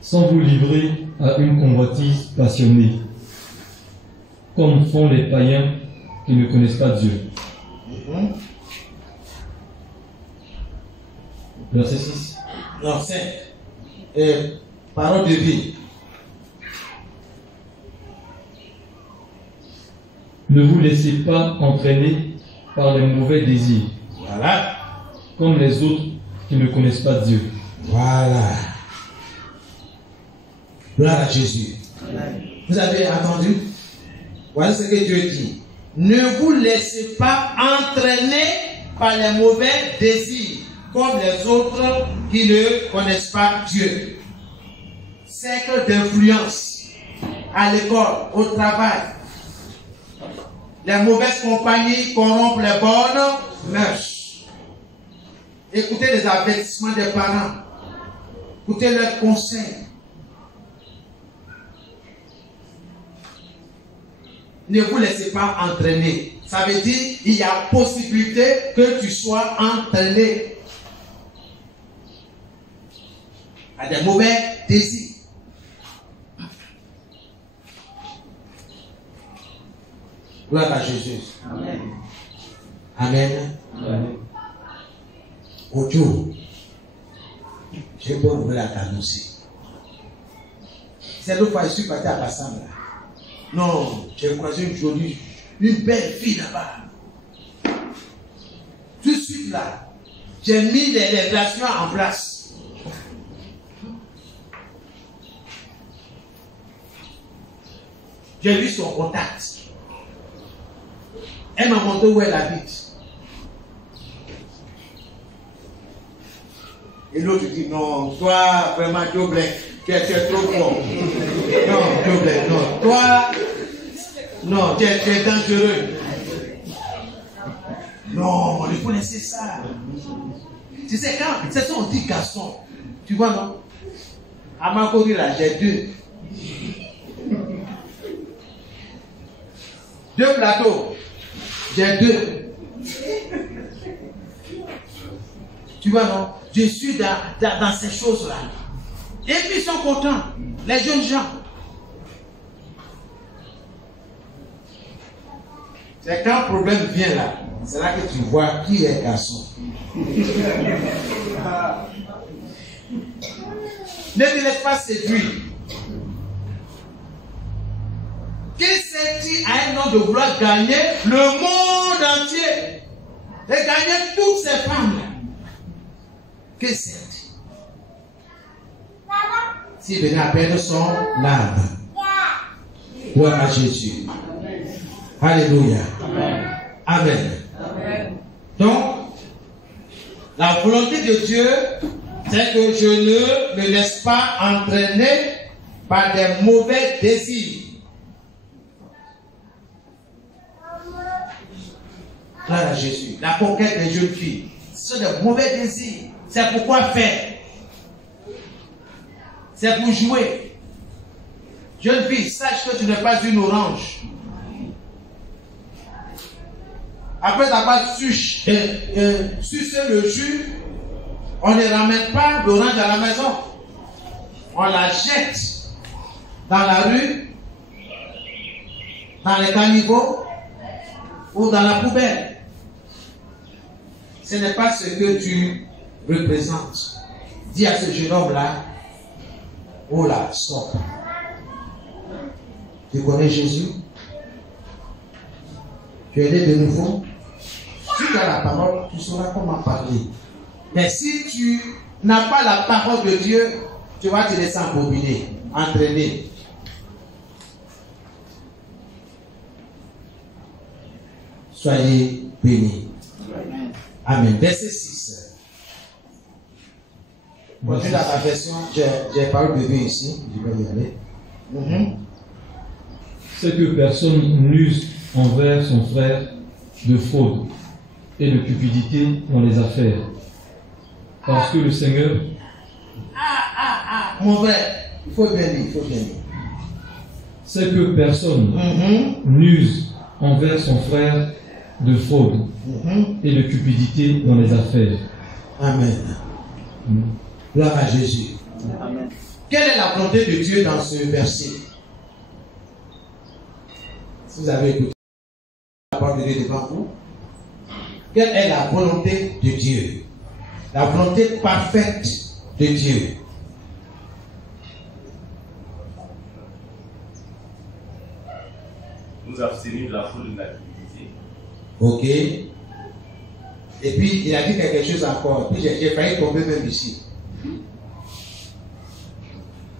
Sans vous livrer à une convoitise passionnée, comme font les païens qui ne connaissent pas Dieu. Verset 6. Non, 5. Parole de vie. Ne vous laissez pas entraîner par les mauvais désirs. Voilà. Comme les autres qui ne connaissent pas Dieu. Voilà. Gloire à Jésus. Vous avez entendu? Voilà ce que Dieu dit. Ne vous laissez pas entraîner par les mauvais désirs, comme les autres qui ne connaissent pas Dieu. Cercle d'influence à l'école, au travail. Les mauvaises compagnies corrompent les bonnes mœurs. Écoutez les avertissements des parents. Écoutez leurs conseils. Ne vous laissez pas entraîner. Ça veut dire il y a possibilité que tu sois entraîné à des mauvais désirs. Gloire à Jésus. Amen. Amen. Amen. Aujourd'hui, j'ai une bonne nouvelle à t'annoncer. C'est l'autre fois, je suis parti à Bassam. Non, j'ai croisé une belle fille là-bas. Tout de suite là, j'ai mis les relations en place. J'ai vu son contact. Elle m'a montré où elle habite. Et l'autre dit, non, toi, vraiment, Joblek, tu es trop fort. Non, Joblek, non. Toi, non, tu es dangereux. Non, il faut laisser ça. Tu sais, quand, c'est ça, on dit garçon. Tu vois, non? À ma côté, là, j'ai deux plateaux. J'ai deux. Tu vois, non? Je suis dans ces choses-là. Et puis ils sont contents, les jeunes gens. C'est quand le problème vient là, c'est là que tu vois qui est garçon. Ne te laisse pas séduire. Que c'est-il à un homme de vouloir gagner le monde entier et gagner toutes ces femmes-là? Que c'est-il? S'il venait à perdre son âme. Gloire à Jésus. Alléluia. Amen. Amen. Donc, la volonté de Dieu, c'est que je ne me laisse pas entraîner par des mauvais désirs. Gloire à Jésus. La conquête des jeunes filles, ce sont des mauvais désirs. C'est pourquoi faire. C'est pour jouer. Jeune fille, sache que tu n'es pas une orange. Après avoir sucé le jus, on ne ramène pas l'orange à la maison. On la jette dans la rue, dans les caniveaux ou dans la poubelle. ce n'est pas ce que tu représentes. Dis à ce jeune homme-là, oh là, stop. Tu connais Jésus? Tu es né de nouveau? Si tu as la parole, tu sauras comment parler. Mais si tu n'as pas la parole de Dieu, tu vas te laisser embobiner, entraîner. Soyez bénis. Amen. Verset 6. Bon, dans la version, j'ai parlé de bébé ici, je vais y aller. C'est que personne n'use envers son frère de fraude et de cupidité dans les affaires. Parce que le Seigneur... Mon frère, il faut bien dire, il faut bien dire. C'est que personne n'use envers son frère de fraude et de cupidité dans les affaires. Amen. Gloire à Jésus. Amen. Quelle est la volonté de Dieu dans ce verset? Si vous avez écouté la parole de Dieu devant vous, quelle est la volonté de Dieu? La volonté parfaite de Dieu. Nous abstenir de la fraude et de la cupidité. Ok. Et puis il a dit quelque chose encore. Puis j'ai failli tomber même ici.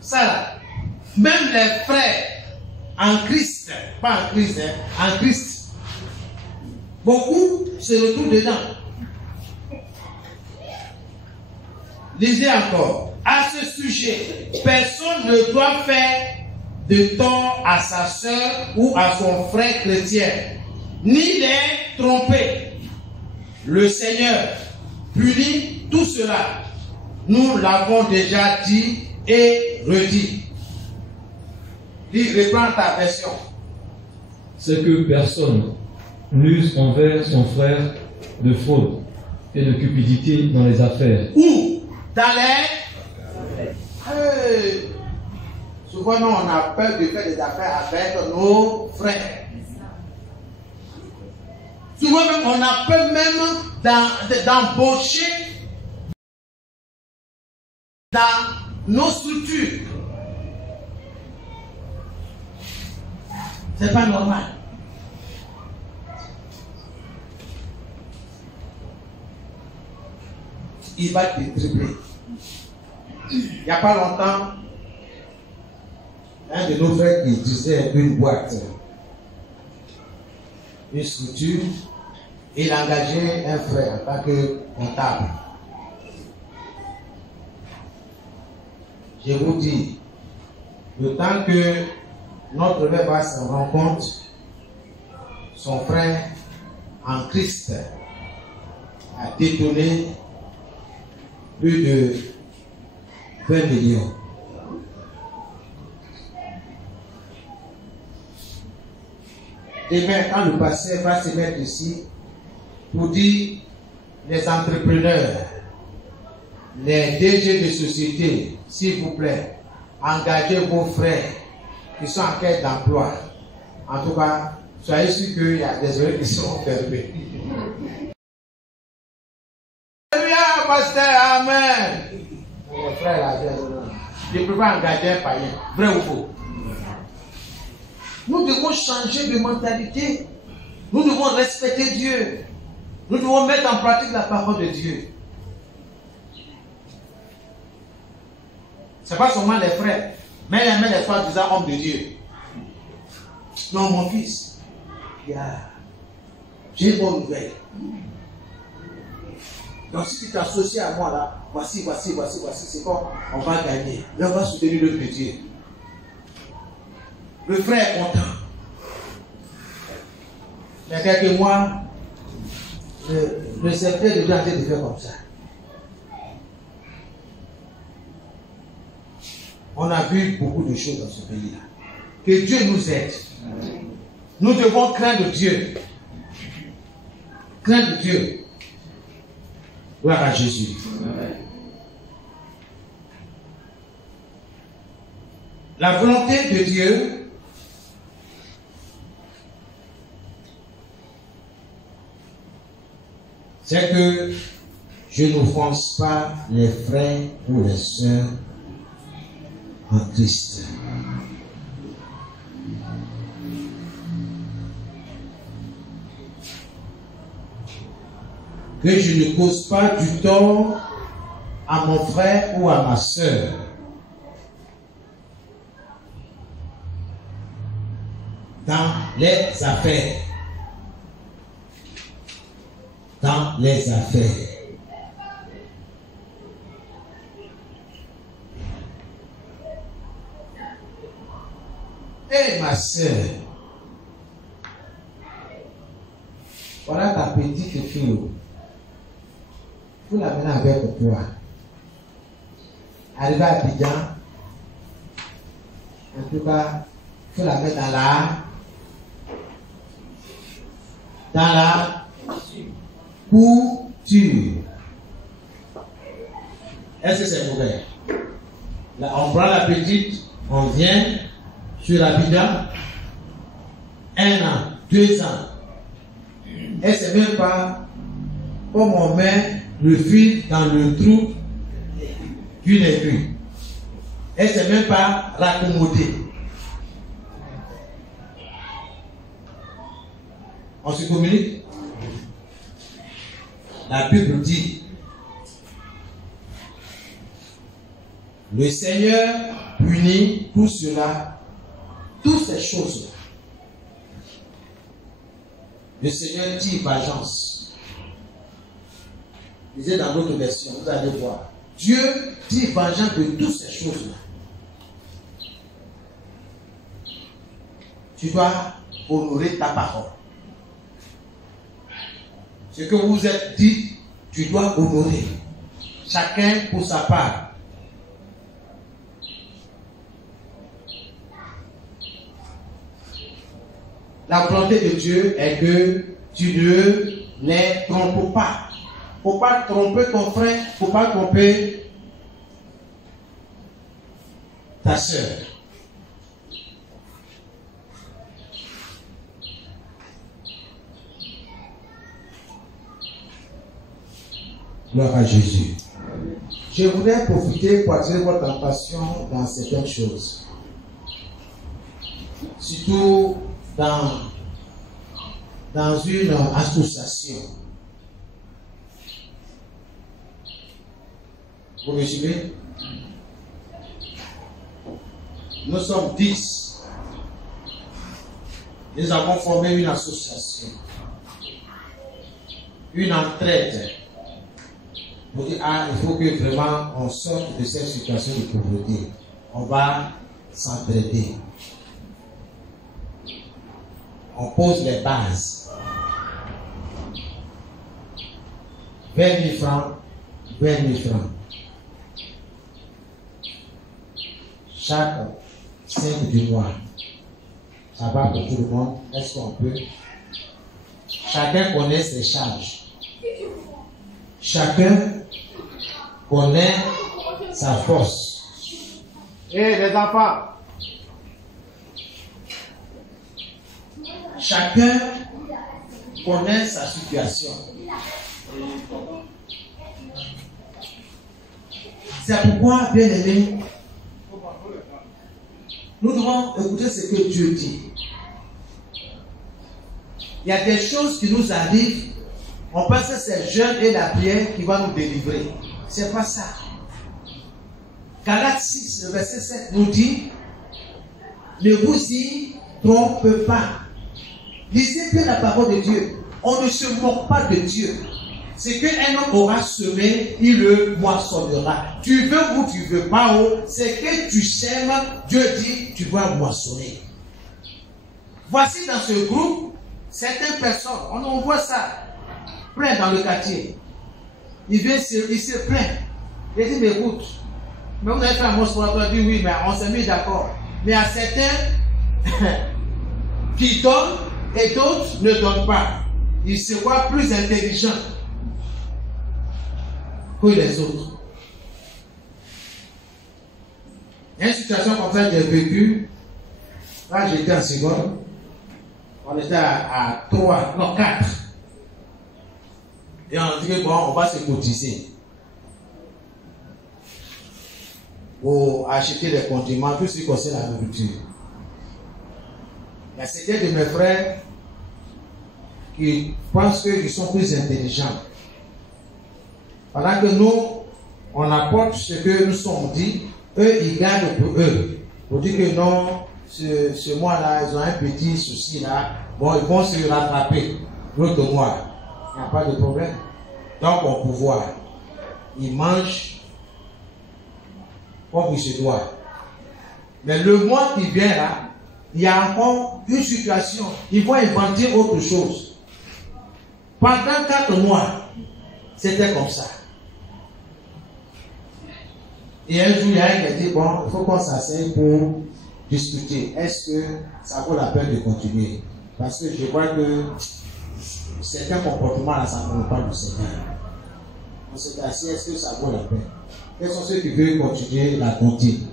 Ça, même les frères en Christ, pas en Christ, en Christ, beaucoup se retrouvent dedans. Lisez encore. À ce sujet, personne ne doit faire de tort à sa soeur ou à son frère chrétien, ni les tromper. Le Seigneur punit tout cela. Nous l'avons déjà dit et redit. Dis, reprends ta version. C'est que personne n'use envers son frère de fraude et de cupidité dans les affaires. Où? Dans les... Hey. Souvent, nous, on a peur de faire des affaires avec nos frères. Souvent, même, on a peur même d'embaucher dans nos structures. C'est pas normal. Il va te tripler. Il n'y a pas longtemps, un de nos frères qui disait une boîte, une structure, il engageait un frère en tant que comptable. Je vous dis, le temps que notre frère va se rendre compte, son frère en Christ a détourné plus de 20 millions. Et bien, quand le pasteur va se mettre ici pour dire les entrepreneurs, les DG de société, s'il vous plaît, engagez vos frères qui sont en quête d'emploi. En tout cas, soyez sûr qu'il y a des oreilles qui sont fermées. Alléluia, pasteur, amen. Mon frère, je ne peux pas engager un païen, vrai ou faux? Nous devons changer de mentalité. Nous devons respecter Dieu. Nous devons mettre en pratique la parole de Dieu. Ce n'est pas seulement les frères, mais les soi-disant hommes de Dieu. Non, mon fils, j'ai une bonne nouvelle. Donc si tu t'associes à moi là, voici, c'est quoi? On va gagner. Là, on va soutenir l'œuvre de Dieu. Le frère est content. Il y a quelques mois, le secteur de Dieu a été de faire comme ça. On a vu beaucoup de choses dans ce pays-là. Que Dieu nous aide. Nous devons craindre Dieu. Craindre Dieu. Gloire à Jésus. La volonté de Dieu c'est que je n'offense pas les frères ou les sœurs en Christ. Que je ne cause pas du tort à mon frère ou à ma sœur. Dans les affaires. Dans les affaires. Et ma sœur, voilà ta petite fille. Vous l'amenez avec toi. Arrivé à Abidjan, en tout cas, il faut la mettre dans la couture. Est-ce que c'est mauvais? Là, on prend la petite, on vient sur Abidjan, 1 an, 2 ans. Et c'est même pas comme on met le fil dans le trou d'une aiguille. Et c'est même pas raccommodé. On se communique. La Bible dit, le Seigneur punit tout cela, toutes ces choses. Le Seigneur dit vengeance. Lisez dans l'autre version, vous allez voir. Dieu dit vengeance de toutes ces choses-là. Tu dois honorer ta parole. Ce que vous êtes dit, tu dois honorer. Chacun pour sa part. La volonté de Dieu est que tu ne les trompes pas. Il ne faut pas tromper ton frère, il ne faut pas tromper ta soeur. Gloire à Jésus. Je voudrais profiter pour attirer votre attention dans certaines choses. Surtout dans une association. Vous me suivez? Nous sommes 10. Nous avons formé une association. Une entraide. Pour dire, il faut que vraiment on sorte de cette situation de pauvreté. On va s'entraider. On pose les bases. 20 000 francs, 20 000 francs. Chaque 5 du mois. Ça va pour tout le monde. Est-ce qu'on peut? Chacun connaît ses charges. Chacun connaît sa force. Et les enfants, chacun connaît sa situation. C'est pourquoi, bien aimé, nous devons écouter ce que Dieu dit. Il y a des choses qui nous arrivent. On pense que c'est jeûne et la prière qui va nous délivrer. C'est pas ça. Galates 6, le verset 7 nous dit, ne vous y trompez pas. Lisez bien la parole de Dieu. On ne se moque pas de Dieu. Ce qu'un homme aura semé, il le moissonnera. Tu veux ou tu veux pas, ce que tu sèmes, Dieu dit, tu dois moissonner. Voici dans ce groupe, certaines personnes, on voit ça, plein dans le quartier. Il se plaint. Il dit, mais écoute, mais on avait fait un mot pour toi, dit oui, mais on s'est mis d'accord. Mais à certains qui donnent et d'autres ne donnent pas. Ils se voient plus intelligents que les autres. Il y a une situation comme ça que j'ai vécue. Là, j'étais en seconde. On était à 3, non 4. Et on dit que bon, on va se cotiser pour acheter des condiments, tout ce qui concerne la nourriture. Il y a certains de mes frères qui pensent qu'ils sont plus intelligents. Pendant que nous, on apporte ce que nous sommes dit, eux, ils gardent pour eux. Pour dire que non, ce mois-là, ils ont un petit souci là, bon, ils vont se rattraper l'autre mois. Il n'y a pas de problème. Donc, on pouvoir. Ils mangent comme il se doit. Mais le mois qui vient là, il y a encore une situation. Ils vont inventer autre chose. Pendant 4 mois, c'était comme ça. Et un jour, il y a un qui a dit, bon, il faut qu'on s'asseye pour discuter. Est-ce que ça vaut la peine de continuer? Parce que je vois que certains comportements là, ça ne vaut pas le Seigneur. On s'est assis, est-ce que ça vaut la peine? Quels sont ceux qui veulent continuer la tontine?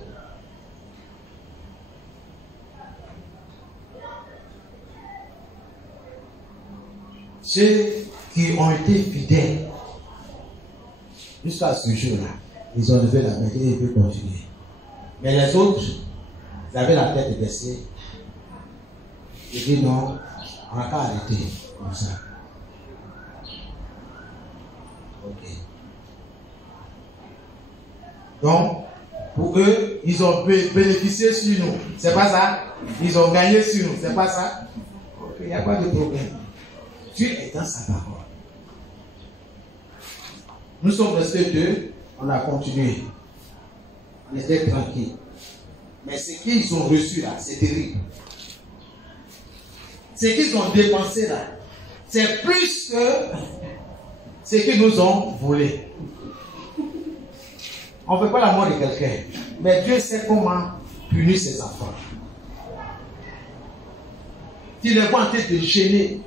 Ceux qui ont été fidèles jusqu'à ce jour-là, ils ont levé la main et ils veulent continuer. Mais les autres, ils avaient la tête baissée. Ils disent non, on n'a qu'à arrêter comme ça. Ok. Donc, pour eux, ils ont bénéficié sur nous. C'est pas ça? Ils ont gagné sur nous. C'est pas ça? Ok, il n'y a pas de problème. Dieu est dans sa parole. Nous sommes restés deux, on a continué. On était tranquille. Mais ce qu'ils ont reçu là, c'est terrible. Ce qu'ils ont dépensé là, c'est plus que ce qu'ils nous ont volé. On ne fait pas la mort de quelqu'un. Mais Dieu sait comment punir ses enfants. Tu les vois en train de gêner.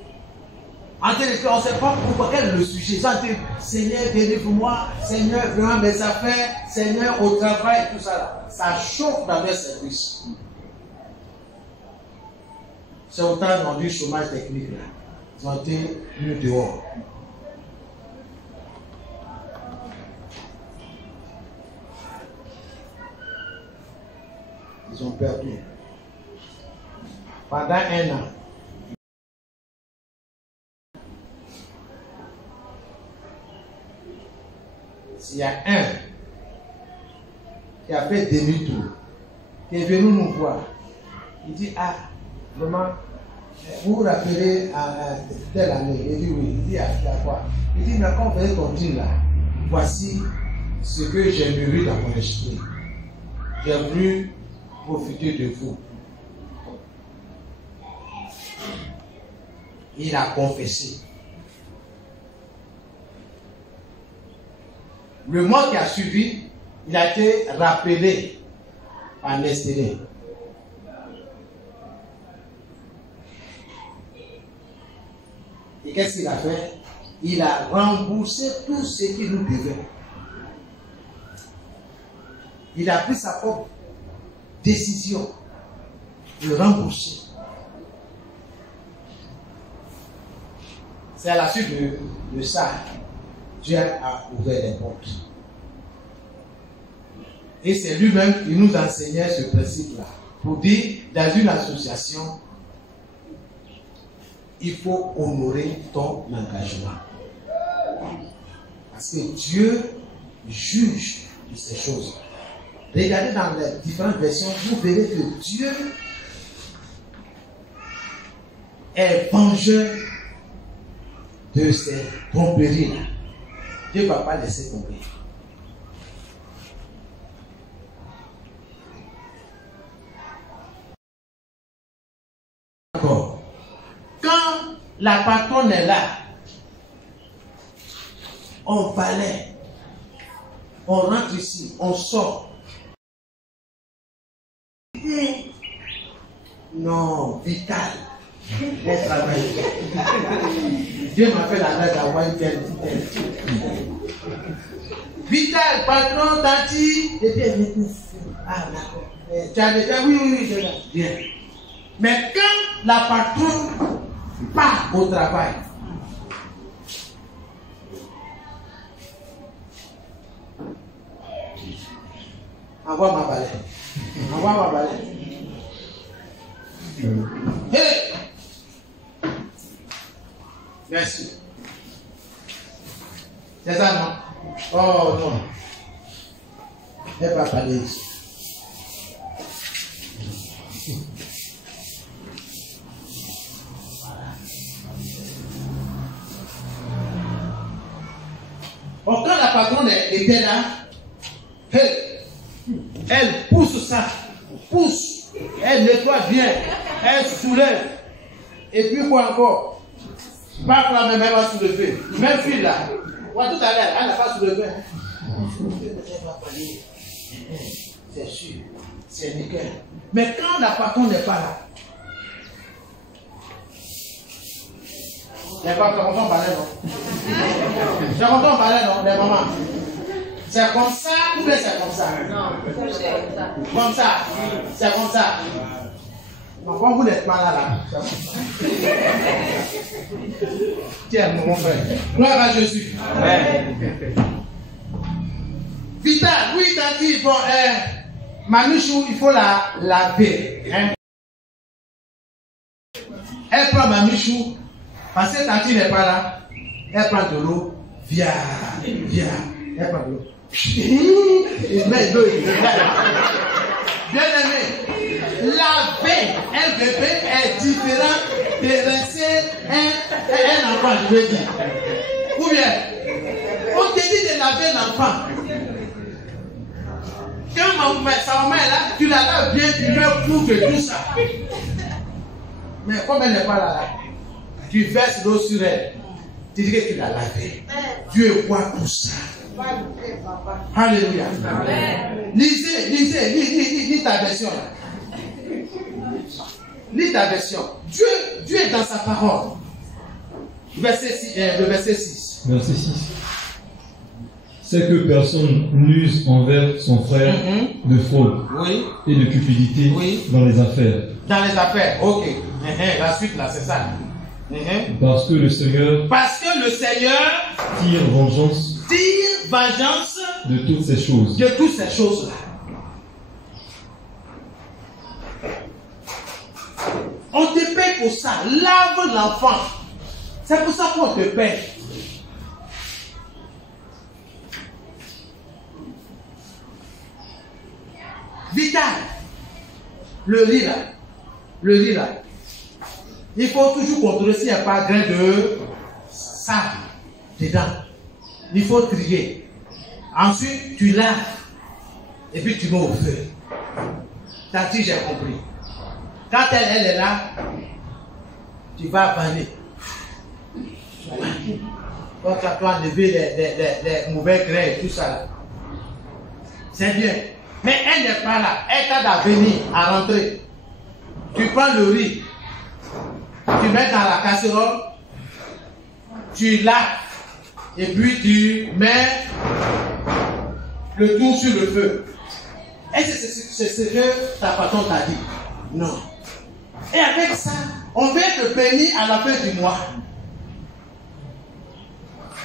En train de faire, on ne sait pas pourquoi, quel est le sujet. Ils ont dit, Seigneur, délivre-moi, Seigneur, vraiment mes affaires, Seigneur, au travail, tout ça là. Ça chauffe dans leur service. C'est autant dans du chômage technique là. Ils ont été mis dehors. Ils ont perdu. Pendant 1 an. S'il y a un qui a fait demi-tour, qui est venu nous voir, il dit, ah, vraiment, vous vous rappelez à telle année? Il dit oui. Il dit, à quoi? Il dit, mais quand vous faites ton deal là, voici ce que j'ai mûri dans mon esprit. J'ai voulu profiter de vous. Il a confessé. Le mois qui a suivi, il a été rappelé par Nestlé. Et qu'est-ce qu'il a fait? Il a remboursé tout ce qu'il nous devait. Il a pris sa propre décision de rembourser. C'est à la suite de ça, Dieu a ouvert les portes. Et c'est lui-même qui nous enseignait ce principe-là. Pour dire, dans une association, il faut honorer ton engagement. Parce que Dieu juge de ces choses. Regardez dans les différentes versions, vous verrez que Dieu est vengeur de ces tromperies-là. Dieu ne va pas laisser tomber. D'accord. Quand la patronne est là, on balaie, on rentre ici, on sort. Non, vital. Elle travaille. Dieu m'a fait la grâce d'avoir une telle. Vital, patron, tanti. Et puis elle me dit, ah d'accord. Tu as déjà, oui, bien. Mais quand la patronne part au travail, Envoie ma balai. Envoie ma balai. Hey! Merci. C'est ça, non? Oh non. Elle va parler ici. Bon, quand la patronne était là, elle pousse ça, pousse, elle nettoie bien, elle soulève. Et puis quoi encore? Pas que la même elle va soulever. Même fille là, moi tout à l'heure, elle n'a pas soulevé. C'est sûr, c'est nickel. Mais quand la patronne n'est pas là, les patrons sont balais, non? Les patrons sont balais, non? Les mamans. C'est comme ça ou bien c'est comme ça? Non, comme ça. C'est comme ça. Donc, quand vous n'êtes pas là, tiens, mon frère. Gloire à Jésus. Vital, oui, t'as dit, bon, Mamichou, il faut la laver. Hein? Elle prend Mamichou. Parce que Tati n'est pas là, elle prend de l'eau, viens, elle prend de l'eau. Il met de l'eau. Bien aimé, laver un bébé est différent de laisser un enfant, je veux dire. Ou bien, on te dit de laver l'enfant. Quand sa maman est là, tu la laves bien, tu veux couvrir tout ça. Mais comme elle n'est pas là, tu verses l'eau sur elle. Tu dis que tu l'as lavé. Dieu voit tout ça. Alléluia. Lis ta version. Lis ta version. Dieu est dans sa parole. Verset 6. Verset 6. C'est que personne n'use envers son frère de fraude et de cupidité dans les affaires. Dans les affaires, ok. La suite là, c'est ça. Parce que le Seigneur tire vengeance de toutes ces choses. De toutes ces choses-là. On te paye pour ça. Lave l'enfant. C'est pour ça qu'on te paye. Vital. Le riz là. Il faut toujours contrôler s'il n'y a pas grain de sable dedans. Il faut trier. Ensuite, tu laves. Et puis tu mets au feu. Tati, j'ai compris. Quand elle est là, tu vas vanner. Donc, tu dois enlever les mauvais grains et tout ça là. C'est bien. Mais elle n'est pas là. Elle t'a à venir, à rentrer. Tu prends le riz. Tu mets dans la casserole, tu laves, et puis tu mets le tout sur le feu. Et c'est ce que ta patronne t'a dit. Non. Et avec ça, on vient te bénir à la fin du mois.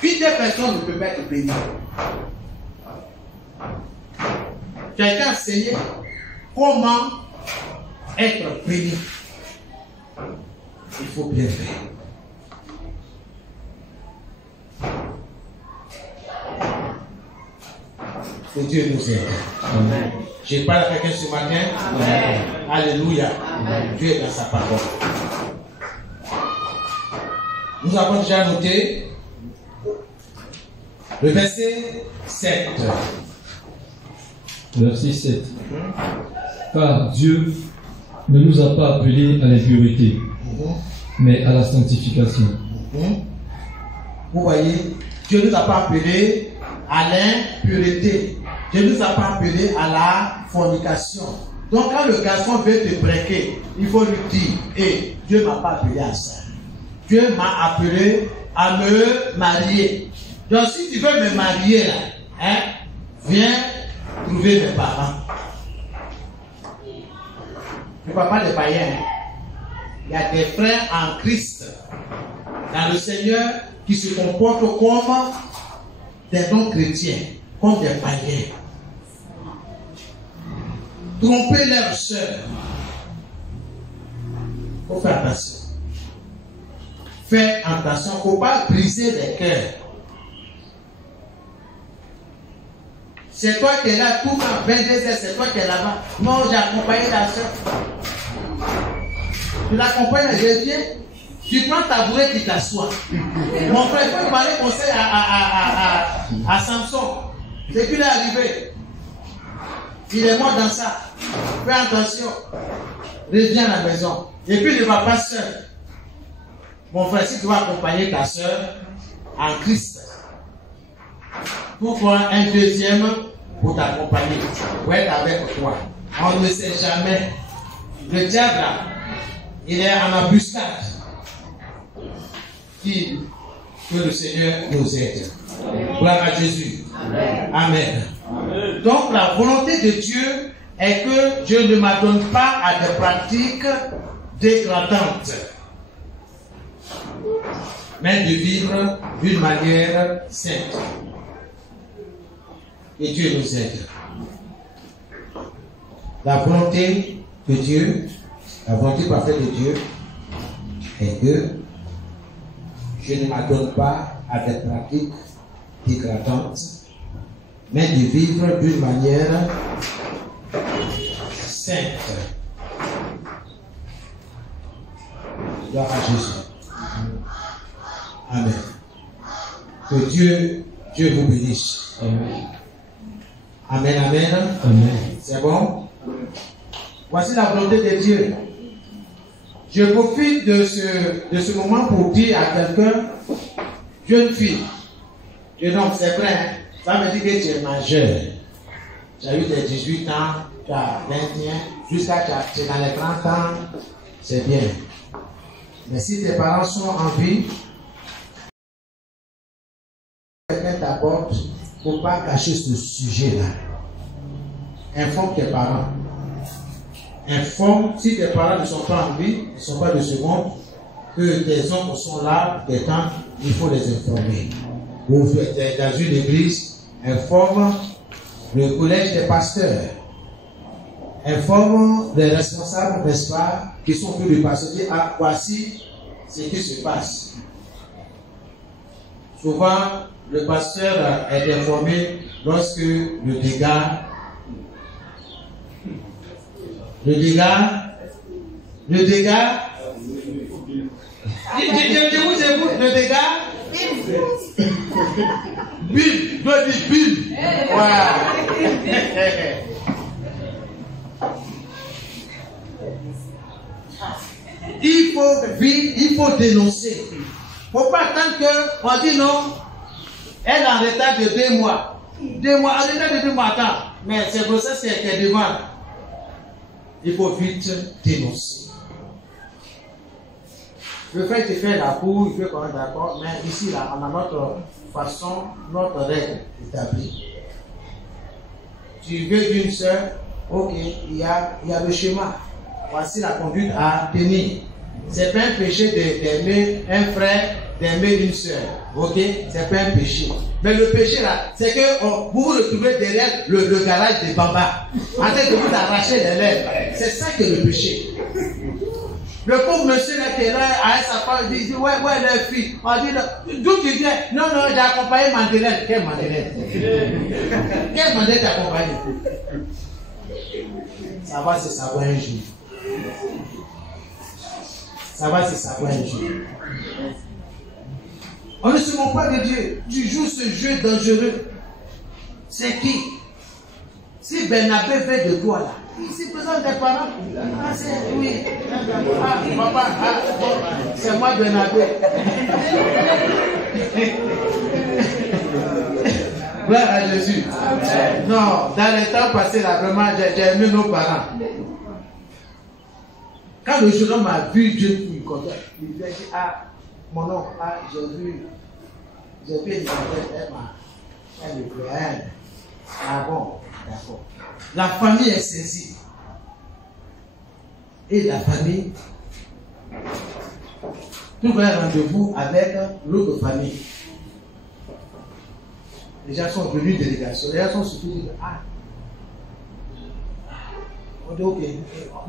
Une des personnes ne peut pas être bénie. Quelqu'un a enseigné comment être béni. Il faut bien faire. Que Dieu nous aide. Amen. J'ai parlé à quelqu'un ce matin. Amen. Alléluia. Amen. Dieu est dans sa parole. Nous avons déjà noté le verset 7. Verset 7. Car Dieu ne nous a pas appelés à l'impurité, mais à la sanctification. Vous voyez, Dieu ne nous a pas appelés à l'impureté. Dieu ne nous a pas appelés à la fornication. Donc quand le garçon veut te braquer, il faut lui dire, hey, Dieu ne m'a pas appelé à ça. Dieu m'a appelé à me marier. Donc si tu veux me marier là, hein, viens trouver mes parents. Je ne parle pas des païens. Il y a des frères en Christ, dans le Seigneur, qui se comportent comme des non-chrétiens, comme des païens. tromper leurs sœurs. Il faut faire attention. Fais attention, il ne faut pas briser les cœurs. C'est toi qui es là, tout en 22h, c'est toi qui es là-bas. Non, j'ai accompagné la soeur. Tu l'accompagnes, je viens. Tu prends ta bourrée qui t'assoit. Mon frère, il faut demander conseil à Samson. C'est qu'il est arrivé. Il est mort dans ça. Fais attention. Reviens à la maison. Et puis ne va pas seul. Mon frère, si tu vas accompagner ta soeur en Christ, pourquoi un deuxième pour t'accompagner, pour être avec toi? On ne sait jamais. Le diable, là, il est en embuscade. Que le Seigneur nous aide. Gloire à Jésus. Amen. Amen. Donc la volonté de Dieu est que Dieu ne m'adonne pas à des pratiques dégradantes, mais de vivre d'une manière sainte. Et Dieu nous aide. La volonté de Dieu, la volonté parfaite de Dieu est que je ne m'adonne pas à des pratiques dégradantes, mais de vivre d'une manière sainte. Gloire à Jésus. Amen. Que Dieu vous bénisse. Amen. Amen, amen. Amen. C'est bon? Voici la volonté de Dieu. Je profite de ce moment pour dire à quelqu'un, jeune fille, non, c'est vrai, hein? Ça veut dire que tu es majeur. Tu as eu tes 18 ans, tu as 21, jusqu'à tu es dans les 30 ans, c'est bien. Mais si tes parents sont en vie, quelqu'un t'apporte, il ne faut pas cacher ce sujet-là. Informe tes parents. Informe, si tes parents ne sont pas en vie, ils ne sont pas de seconde, que tes oncles sont là, tes tantes, il faut les informer. Ou dans une église, informe le collège des pasteurs. Informe les responsables, n'est-ce pas, qui sont plus du pasteur. Dire, ah, voici ce qui se passe. Souvent, le pasteur est informé lorsque le dégât, je vous, le dégât, Bill, doit dire Bill. Voilà. Il faut dénoncer. Il ne faut pas attendre qu'on dit non, elle est en retard de 2 mois. 2 mois, en retard de 2 mois, attends. Mais c'est pour ça qu'elle est devant. Il faut vite dénoncer. Le fait de faire la cour, il faut qu'on est d'accord, mais ici, là, on a notre façon, notre règle établie. Tu veux d'une soeur, ok, il y a le schéma. Voici la conduite à tenir. C'est pas un péché d'aimer un frère, d'aimer une soeur. Ok? C'est pas un péché. Mais le péché là, c'est que vous vous retrouvez derrière le garage des Bamba, en train de vous arracher les lèvres. C'est ça que le péché. Le pauvre monsieur là qui est là, à sa femme, il dit, ouais, leur fille. On dit, d'où tu viens? Non, j'ai accompagné Mandelaine. Quelle Mandelaine? Quelle Mandelaine t'as accompagné? Ça va se savoir un jour. Ça va se savoir un jour. On ne se moque pas de Dieu. Tu joues ce jeu dangereux. C'est qui? Si Bernabé veut de toi là, il se présente des parents. Ah, c'est oui. Ah, papa, bon, c'est moi Bernabé. Gloire à Jésus. Amen. Non, dans les temps passés là, vraiment, j'ai aimé nos parents. Quand le jeune homme a vu Dieu, il a dit, ah, mon oncle, ah, j'ai vu une tête, elle est pleine. Ah bon, d'accord. La famille est saisie. Et la famille trouve un rendez-vous avec l'autre famille. Les gens sont venus de délégation. Les gens sont surpris. Ah, On dit ok,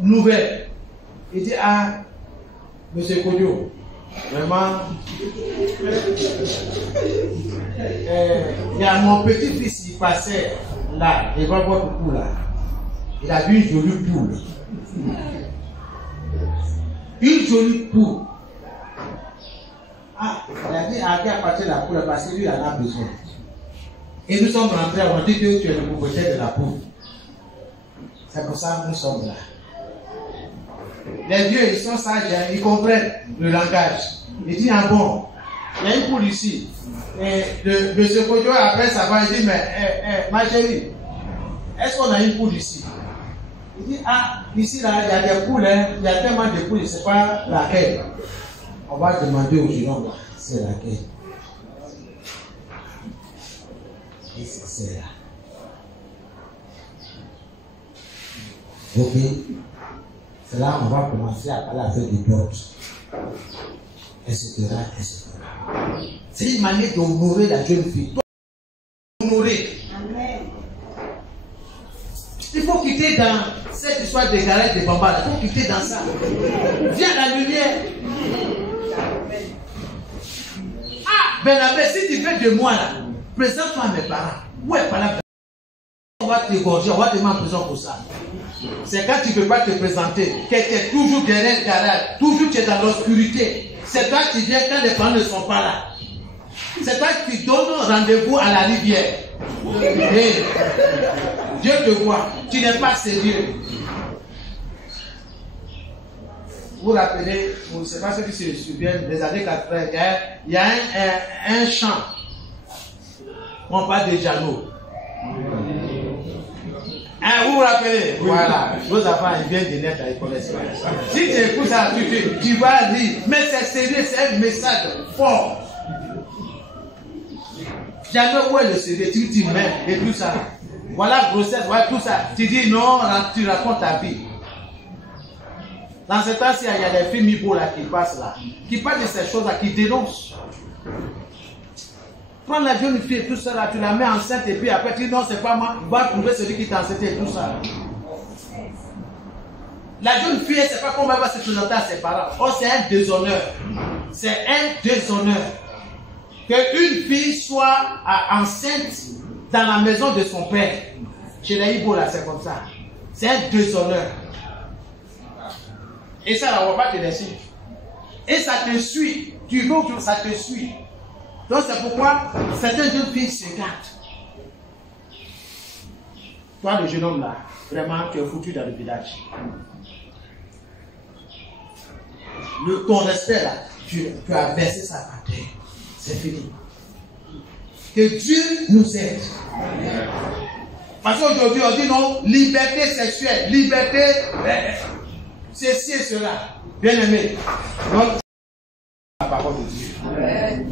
nouvelle. Il dit ah, monsieur Kodio, vraiment, il y a mon petit-fils qui passait là, il va voir beaucoup là. Il a vu une jolie poule. Une jolie poule. Ah, il a dit à qui appartient la poule parce que lui il en a besoin. Et nous sommes rentrés, on dit que tu es le propriétaire de la poule. C'est pour ça que nous sommes là. Les dieux, ils sont sages, ils comprennent le langage. Ils disent, ah bon, il y a une poule ici. Et le secoueur après ça va, il dit, mais ma chérie, est-ce qu'on a une poule ici? Il dit, ah, ici là, il y a des poules, hein. Il y a tellement de poules, je ne sais pas laquelle. On va demander au géant, c'est laquelle. Et c'est là. Ok. C'est là qu'on va commencer à parler avec des d'autres. Etc. etc. C'est une manière d'honorer la jeune fille. Honorer. Amen. Il faut quitter dans cette histoire de galettes de bambas. Il faut quitter dans ça. Viens la lumière. Ah, Benabé, si tu veux de moi là, présente-toi à mes parents. Où est par là? On va t'égorger, on va te mettre en prison pour ça. C'est quand tu ne peux pas te présenter, que tu es toujours derrière le garage, toujours tu es dans l'obscurité. C'est toi qui viens quand les parents ne sont pas là. C'est toi qui donnes rendez-vous à la rivière. Et Dieu te voit, tu n'es pas sérieux. Vous vous rappelez, je ne sais pas ceux qui se souviennent des années 80, il y a un chant. On parle de Jeannot. Hein, vous vous rappelez? Oui. Voilà, vos enfants ils viennent de naître, ils connaissent pas. Si tu écoutes ça, tu vas rire. Mais c'est sérieux, c'est un message fort. Jamais où est le sérieux? Tu dis mais et tout ça. Voilà grossesse, voilà tout ça. Tu dis non, tu racontes ta vie. Dans ce temps-ci, il y a des films Ibo là qui passent là, qui parlent de ces choses-là, qui dénoncent. Prends la jeune fille et tout ça là, tu la mets enceinte et puis après tu dis non, c'est pas moi, va trouver celui qui t'a enceinte et tout ça. La jeune fille, c'est pas comment elle va se présenter à ses parents. Oh, c'est un déshonneur. C'est un déshonneur. Qu'une fille soit enceinte dans la maison de son père. Chez les Ibo là, c'est comme ça. C'est un déshonneur. Et ça, là, on va pas te laisser. Et ça te suit. Tu veux que ça te suit. Donc c'est pourquoi certaines jeunes filles se gâtent. Toi, le jeune homme là, vraiment, tu es foutu dans le village. Ton respect là, tu as versé ça par terre. C'est fini. Que Dieu nous aide. Parce qu'aujourd'hui, on dit non, liberté sexuelle, liberté, ceci et cela. Bien aimé. Donc, la parole de Dieu.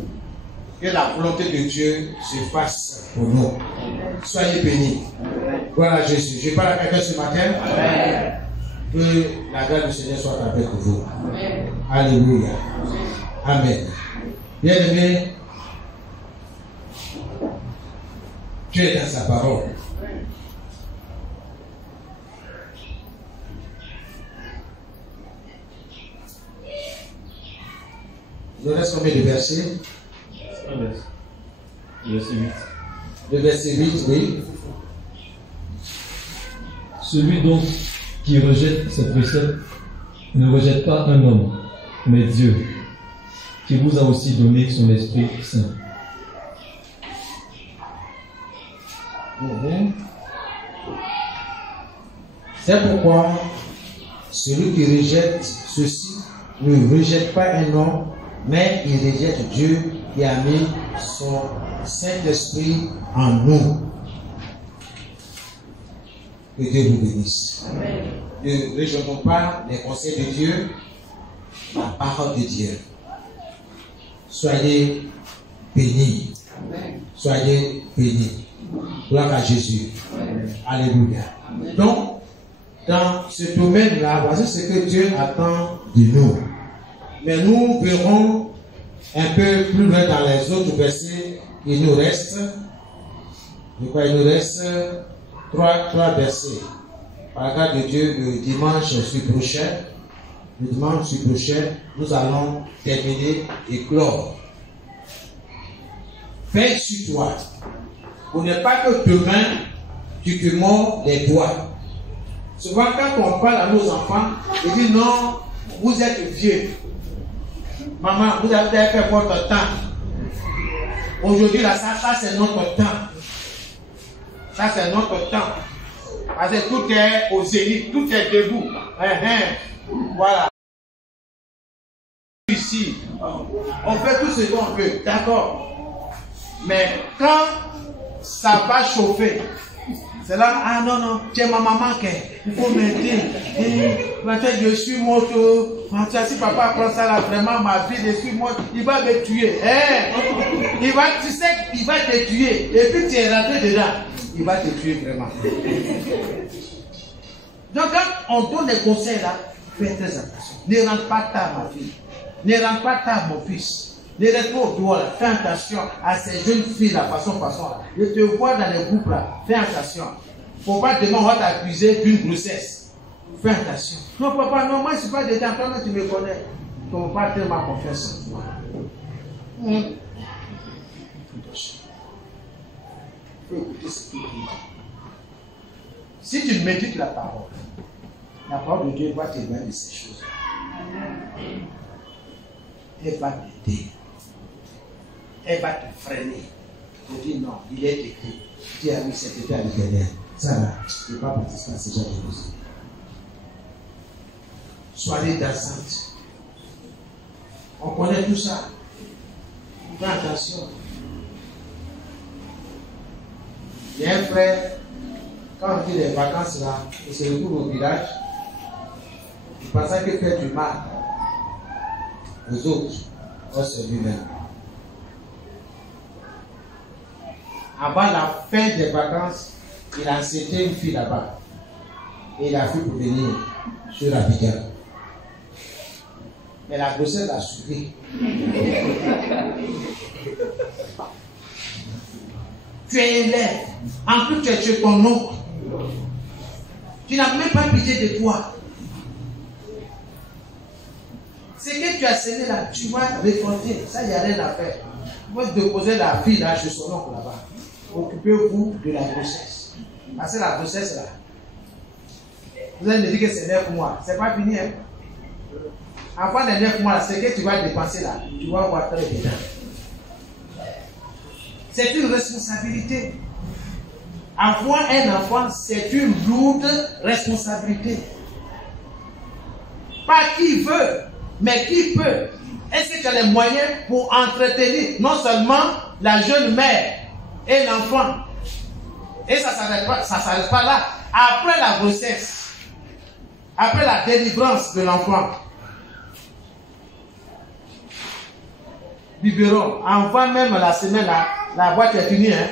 Que la volonté de Dieu se fasse pour nous. Soyez bénis. Voilà Jésus. Je parle à quelqu'un ce matin. Que la grâce du Seigneur soit avec vous. Alléluia. Amen. Bien aimé, Dieu est dans sa parole. Il nous reste combien de versets? Verset 8. Le verset 8, oui. Celui donc qui rejette ces préceptes ne rejette pas un homme, mais Dieu, qui vous a aussi donné son Esprit Saint. C'est pourquoi celui qui rejette ceci ne rejette pas un homme, mais il rejette Dieu qui a mis son Saint-Esprit en nous. Que Dieu vous bénisse. Ne rejetons pas les conseils de Dieu, la parole de Dieu. Soyez bénis. Soyez bénis. Gloire à Jésus. Alléluia. Donc, dans ce domaine-là, voici ce que Dieu attend de nous. Mais nous verrons un peu plus loin dans les autres versets. Il nous reste, je crois, il nous reste trois versets. par la grâce de Dieu, le dimanche prochain, nous allons terminer et clore. Veille sur toi. Pour ne pas que demain, tu te mords les doigts. Souvent, quand on parle à nos enfants, ils disent non, vous êtes vieux. Maman, vous avez fait votre temps. Aujourd'hui, là, ça c'est notre temps. Ça, c'est notre temps. Parce que tout est au zénith, tout est debout. Voilà. Ici, on fait tout ce qu'on veut, d'accord. Mais quand ça va chauffer, c'est là, ah non, non, tu es ma maman, il faut m'aider. Je suis morte. Si papa prend ça là, vraiment, ma vie, je suis morte, il va me tuer. Tu sais qu'il va te tuer. Et puis tu es rentré dedans. Il va te tuer vraiment. Donc quand on donne des conseils là, fais très attention. Ne rentre pas tard ma fille. Ne rentre pas tard mon fils. Ne reste pas au doigt là. Fais attention à ces jeunes filles là, façon là. Je te vois dans les groupes là. Fais attention. Faut pas demain on va t'accuser d'une grossesse. Fais attention. Non papa, non, moi je ne suis pas dedans. Toi tu me connais. Tu ne peux pas tellement confiance en toi. Faut écouter ce qu'il dit. Si tu médites la parole de Dieu va te donner de ces choses. Elle va t'aider. Elle va te freiner. Tu dis non, il est écrit. Tu as mis cette état à l'intérieur. Ça là, je ne peux pas participer à ce genre de choses. Soyez dansantes. On connaît tout ça. Fais attention. Il y a un frère, quand on dit les vacances là, il se retrouve au village, il pensait qu'il fait du mal aux autres, au c'est lui-même. Avant la fin des vacances, il a accepté une fille là-bas. Et il a fait pour venir sur la Abidjan. Mais la grossesse a suivi. Tu es élève. En plus, tu es chez ton oncle. Tu n'as même pas pitié de toi. Ce que tu as semé là, tu vas récolter. Ça, il n'y a rien à faire. Vous pouvez déposer la fille là chez son oncle là-bas. Occupez-vous de la grossesse. Parce que la grossesse là, vous allez me dire que c'est 9 mois. C'est pas fini. Hein? Avant les 9 mois, ce que tu vas dépenser là, tu vas voir très dedans. C'est une responsabilité. Avoir un enfant, c'est une lourde responsabilité. Pas qui veut, mais qui peut. Est-ce que tu as les moyens pour entretenir non seulement la jeune mère et l'enfant? Et ça ne s'arrête pas là. Après la grossesse, après la délivrance de l'enfant, biberon, avant même la semaine là, la boîte est finie. Hein?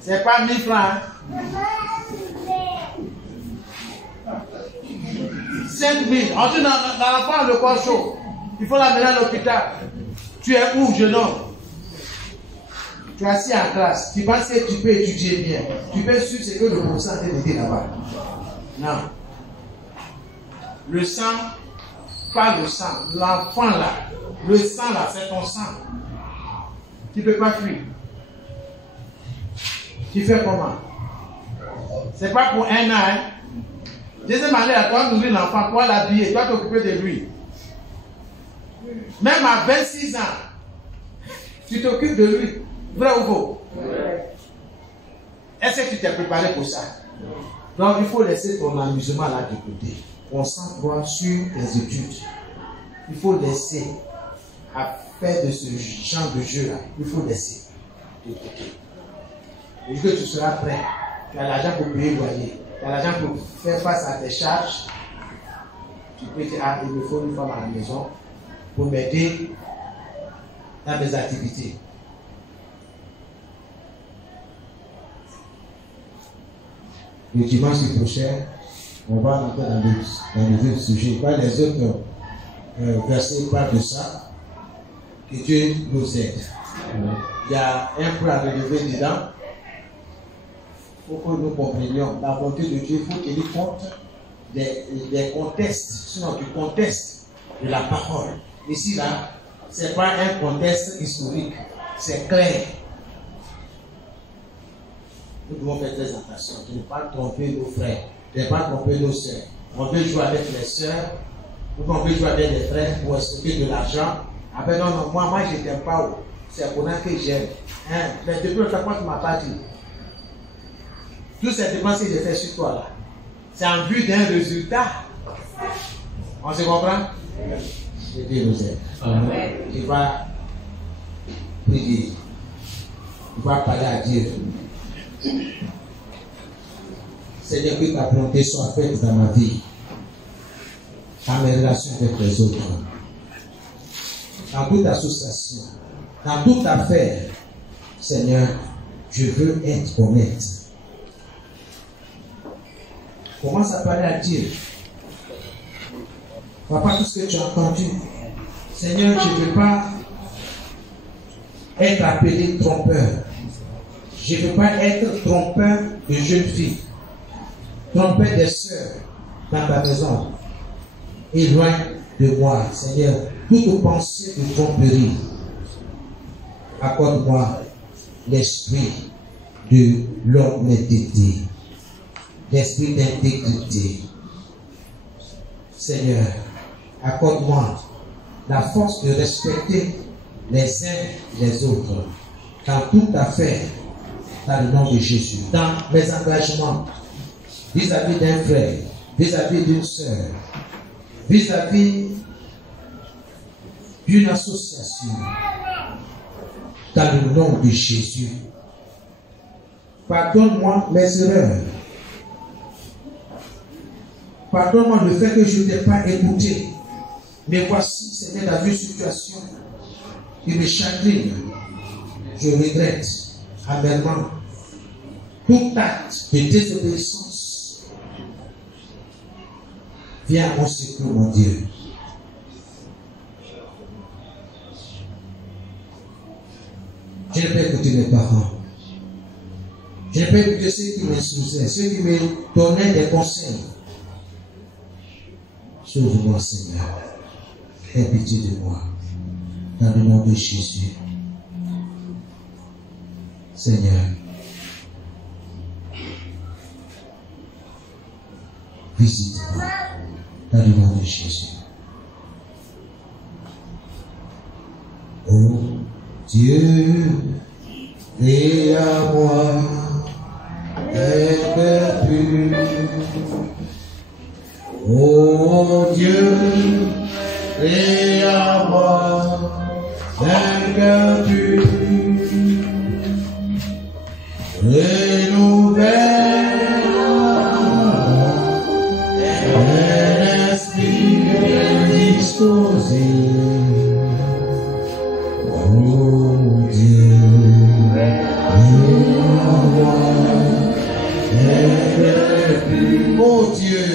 C'est pas 1000 francs. Hein? 5000. Ensuite, dans l'enfant, le corps chaud. Il faut l'amener à l'hôpital. Tu es où, jeune homme? Tu es assis en classe. Tu penses que tu peux étudier bien. Tu peux suivre ce que le professeur te dit là-bas. Non. Le sang, pas le sang. L'enfant là. Le sang là, c'est ton sang. Tu ne peux pas fuir. Tu fais comment? C'est pas pour un an. Hein? Deuxième année, toi, nourrir l'enfant, toi l'habiller, toi t'occuper de lui. Même à 26 ans, tu t'occupes de lui. Vrai ou faux? Est-ce que tu t'es préparé pour ça? Donc il faut laisser ton amusement là de côté. Concentre-toi sur tes études. Il faut laisser à faire de ce genre de jeu là. Il faut laisser de côté. Et que tu seras prêt. Tu as l'argent pour payer le loyer. Tu as l'argent pour faire face à tes charges. Tu peux dire, ah, il me faut une femme à la maison pour m'aider dans mes activités. Le dimanche prochain, on va entrer dans le vif du sujet. Pas les autres versets parlent de ça. Que Dieu nous aide. Il y a un point à relever dedans. faut que nous comprenions la volonté de Dieu. Il faut tenir compte des contextes, sinon du contexte de la parole. Ici, là, ce n'est pas un contexte historique, c'est clair. Nous devons faire très attention de ne pas tromper nos frères, de ne pas tromper nos soeurs. On veut jouer avec les soeurs, ou on veut jouer avec les frères pour exploiter de l'argent. Après, non, non, moi je ne t'aime pas. C'est pour ça que j'aime. Hein? Mais depuis le temps, tu ne m'as pas dit. Toutes ces dépenses que j'ai fait sur toi là, c'est en vue d'un résultat. On se comprend? Je dis nous aide. Il va prier. Il va parler à Dieu. Seigneur, que ta volonté soit faite dans ma vie, dans mes relations avec les autres, dans toute association, dans toute affaire. Seigneur, je veux être honnête. Commence à parler à Dieu. Papa, tout ce que tu as entendu. Seigneur, je ne veux pas être appelé trompeur. Je ne veux pas être trompeur de jeunes filles. Trompeur des sœurs dans ta maison. Éloigne de moi, Seigneur, toute pensée de tromperie. Accorde-moi l'esprit de l'honnêteté, l'esprit d'intégrité. Seigneur, accorde-moi la force de respecter les uns les autres dans toute affaire, dans le nom de Jésus, dans mes engagements vis-à-vis d'un frère, vis-à-vis d'une sœur, vis-à-vis d'une association, dans le nom de Jésus. Pardonne-moi mes erreurs. Pardonne-moi le fait que je ne t'ai pas écouté. Mais voici, Seigneur, dans une situation qui me chagrine. Je regrette amèrement tout acte de désobéissance. Viens à mon secours, mon Dieu. Je n'ai pas écouté mes parents. Je n'ai pas écouté ceux qui m'instruisaient, ceux qui me donnaient des conseils. Sauve-moi, Seigneur. Aie pitié de moi. Dans le nom de Jésus. Seigneur. Visite-moi. Dans le nom de Jésus. Oh Dieu, et à moi, être pur. Oh Dieu, et à moi, être pur. Renouvelle un esprit disposé. Oh Dieu, oh Dieu,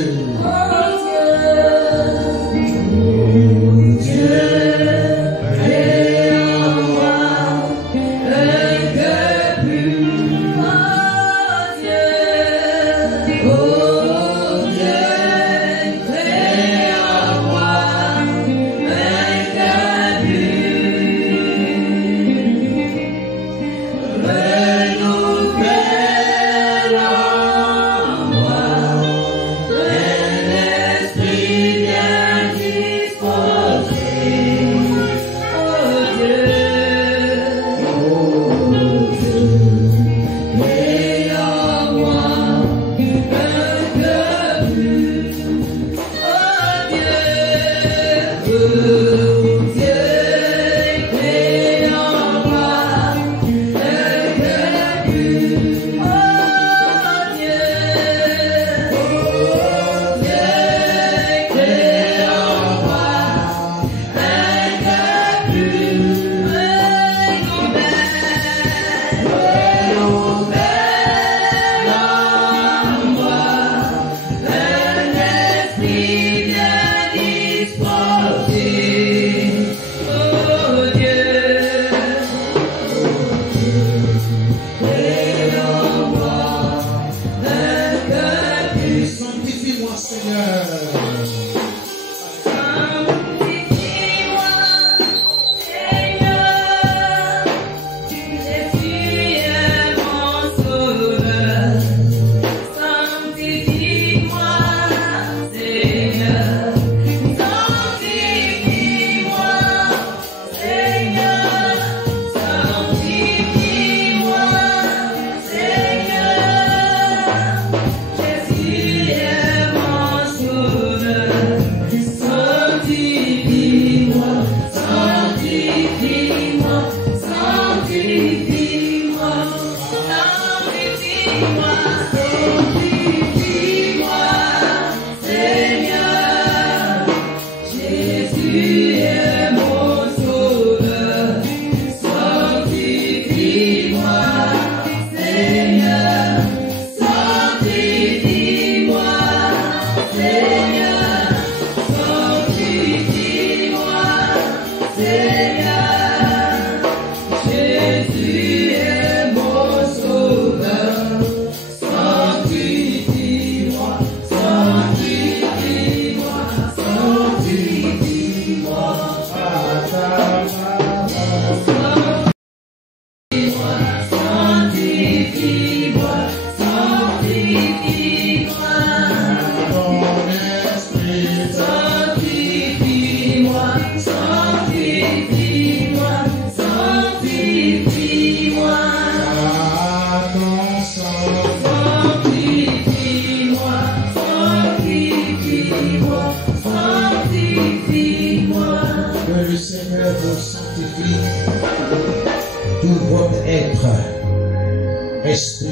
Esprit,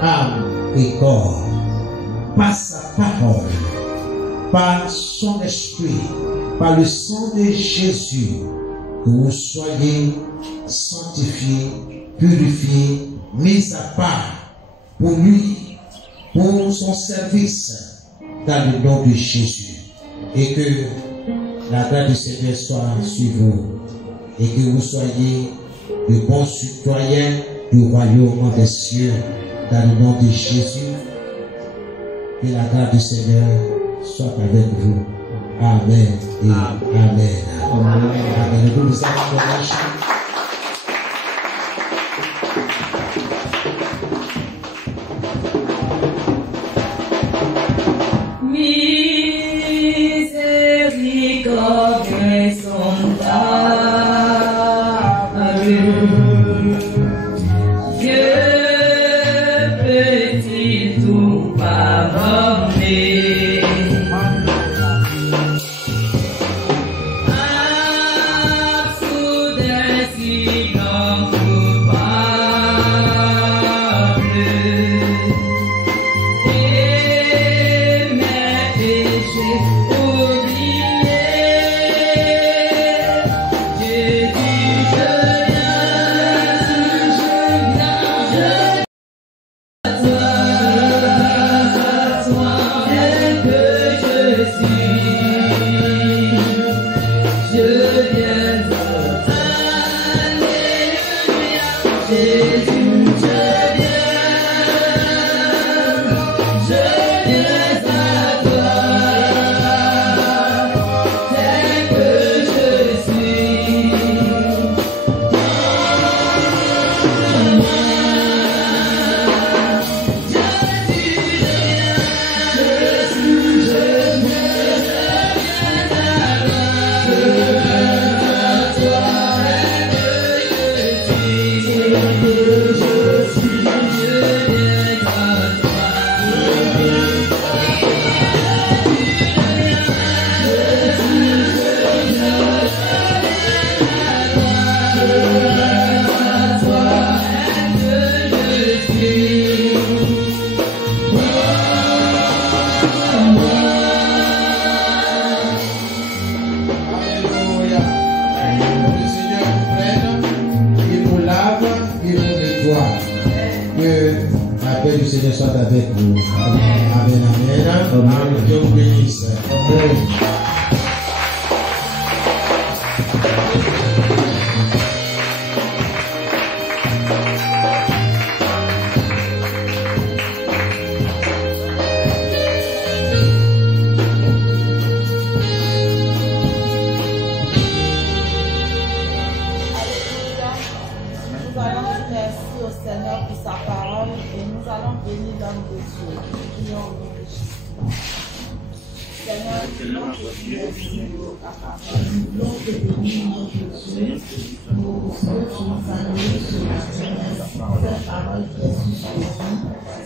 âme et corps, par sa parole, par son esprit, par le sang de Jésus, que vous soyez sanctifiés, purifiés, mis à part pour lui, pour son service, dans le nom de Jésus. Et que la grâce du Seigneur soit sur vous, et que vous soyez de bons citoyens du royaume des cieux, dans le nom de Jésus. Que la grâce du Seigneur soit avec vous. Amen et Amen. Amen. Nous vous acclamons.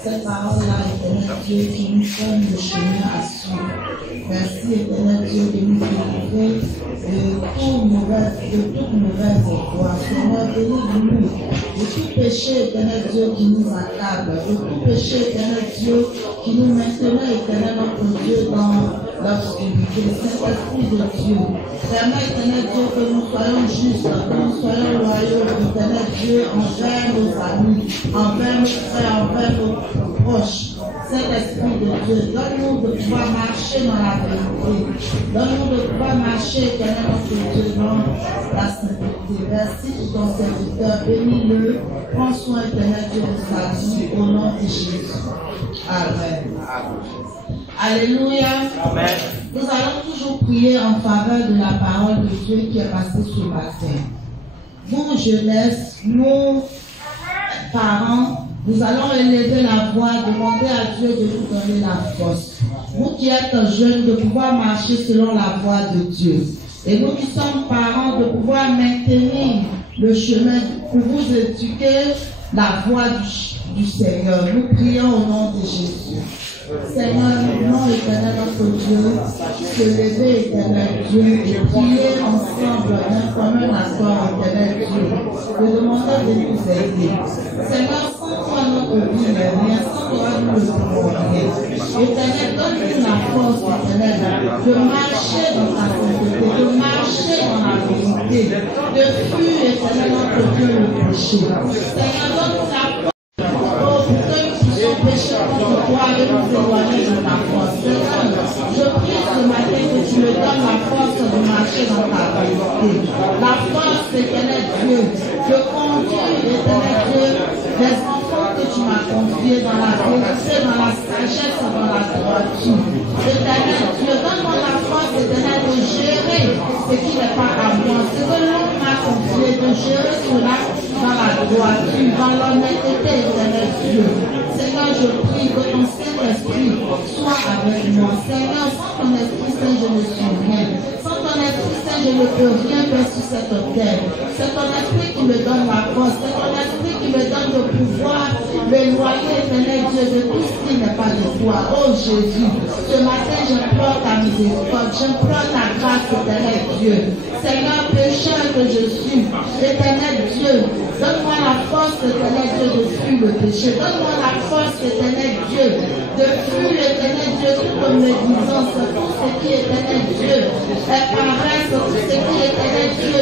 Cette parole-là, éternel Dieu, qui nous donne le chemin à suivre. Merci, éternel Dieu, de nous délivrer de toute mauvaise voie. Seigneur, délivre-nous de tout péché, éternel Dieu, qui nous accable, de tout péché, éternel Dieu, qui nous maintenait, éternel notre Dieu, dans l'obscurité. Saint-Esprit de Dieu, permets, éternel Dieu, que nous soyons justes, que nous soyons loyaux, éternel Dieu, envers nos amis, envers nos frères, envers nos proches. Saint-Esprit de Dieu, donne-nous de pouvoir marcher dans la vérité. Donne-nous de pouvoir marcher, éternel notre Dieu, dans la sainteté. Merci pour ton serviteur. Bénis-le. Prends soin, éternel Dieu, de sa vie au nom de Jésus. Amen. Alléluia. Amen. Nous allons toujours prier en faveur de la parole de Dieu qui est passée ce matin. Nous, jeunesse, nous, parents, nous allons élever la voix, demander à Dieu de nous donner la force. Vous qui êtes jeunes, de pouvoir marcher selon la voie de Dieu. Et nous qui sommes parents, de pouvoir maintenir le chemin pour vous éduquer la voie du Seigneur. Nous prions au nom de Jésus. Seigneur, nous voulons, éternel notre Dieu, se lever, éternel Dieu, et prier ensemble comme un accord, éternel Dieu, de demander de nous aider. Seigneur, sans toi notre vie n'est rien, sans toi nous ne pouvons rien. Éternel, donne-nous la force, éternel, de marcher dans ta sainteté, de marcher dans la vérité, de fuir, éternel notre Dieu, le péché. Seigneur, donne-nous la force. Péché contre toi et nous éloigner de ta force. Seigneur, je prie ce matin que tu me donnes la force de marcher dans ta vérité. La force, éternel Dieu, de conduire, éternel Dieu, les enfants que tu m'as confiés dans la vérité, dans la sagesse, dans la droiture. Éternel Dieu, donne-moi la force, éternel, de gérer ce qui n'est pas à moi. Ce que l'on m'a confié, de gérer cela dans la droiture, dans l'honnêteté, éternel Dieu. Seigneur, je prie que ton Saint-Esprit soit avec moi. Seigneur, sans ton Esprit Saint, je ne suis rien. Sans ton Esprit Saint, je ne peux rien faire sur cette terre. C'est ton Esprit qui me donne la force. C'est ton Esprit qui me donne le pouvoir d'éloigner, éternel Dieu, de tout ce qui n'est pas de toi. Oh Jésus, ce matin, j'implore ta miséricorde. J'implore ta grâce, éternel Dieu. Seigneur, pécheur que je suis, éternel Dieu, donne-moi la force, éternel Dieu, de fuir le péché. Donne-moi la force, éternel Dieu, de fuir, éternel Dieu, toute médisance, tout ce qui, éternel Dieu, est paresse, tout ce qui, éternel Dieu,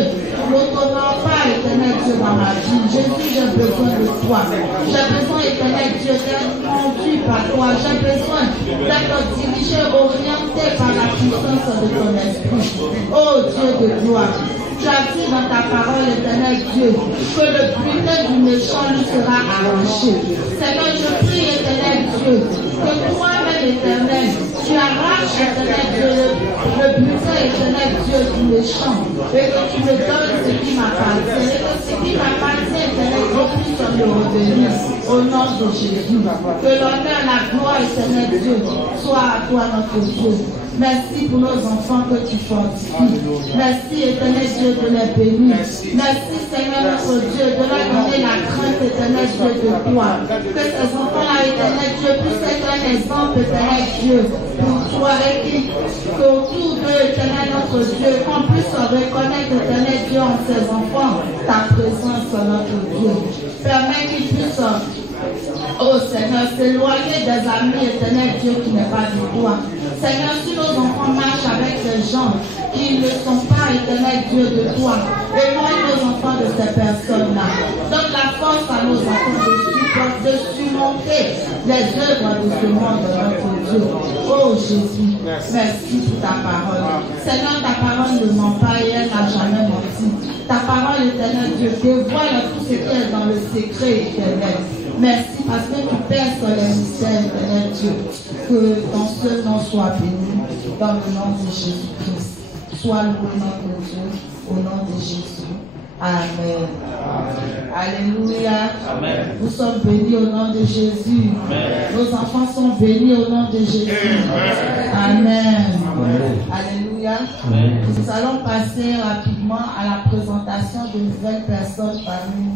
n'autonome pas, éternel Dieu, dans ma vie. Jésus, j'ai besoin de toi. J'ai besoin, éternel Dieu, d'être conduit par toi. J'ai besoin d'être dirigé, orienté par la puissance de ton esprit. Oh Dieu de gloire. Tu as dit dans ta parole, éternel Dieu, que le butin du méchant lui sera arraché. Seigneur, je prie, éternel Dieu, que toi-même, éternel, tu arraches, éternel Dieu, le butin, éternel Dieu, du méchant, et que tu me donnes ce qui m'appartient, et que ce qui m'appartient, éternel Dieu, puisse me revenir au nom de Jésus. Que l'honneur, la gloire, éternel Dieu, soit à toi, notre Dieu. Merci pour nos enfants que tu fortifies. Merci, éternel Dieu, de les bénir. Merci, Seigneur notre Dieu, de leur donner la crainte, éternel Dieu, de toi. Que ces enfants-là, éternel Dieu, puissent être un exemple, éternel Dieu, pour toi et qu'autour d'eux, éternel notre Dieu, qu'on puisse reconnaître, éternel Dieu, en ces enfants, ta présence, notre Dieu. Permets qu'ils puissent, oh Seigneur, s'éloigner des amis, éternel Dieu, qui n'est pas de toi. Seigneur, si nos enfants marchent avec des gens qui ne sont pas, éternel Dieu, de toi, éloigne nos enfants de ces personnes-là. Donne la force à nos enfants de surmonter les œuvres de ce monde, notre Dieu. Oh Jésus, merci pour ta parole. Seigneur, ta parole ne ment pas et elle n'a jamais menti. Ta parole, éternel Dieu, dévoile tout ce qui est dans le secret, éternel. Merci parce que tu perces les mystères, éternel Dieu. Que ton seul nom soit béni dans le nom de Jésus-Christ. Sois loué notre Dieu au nom de Jésus. Amen. Alléluia. Amen. Nous sommes bénis au nom de Jésus. Amen. Nos enfants sont bénis au nom de Jésus. Amen. Amen. Alléluia. Amen. Nous allons passer rapidement à la présentation de nouvelles personnes parmi nous.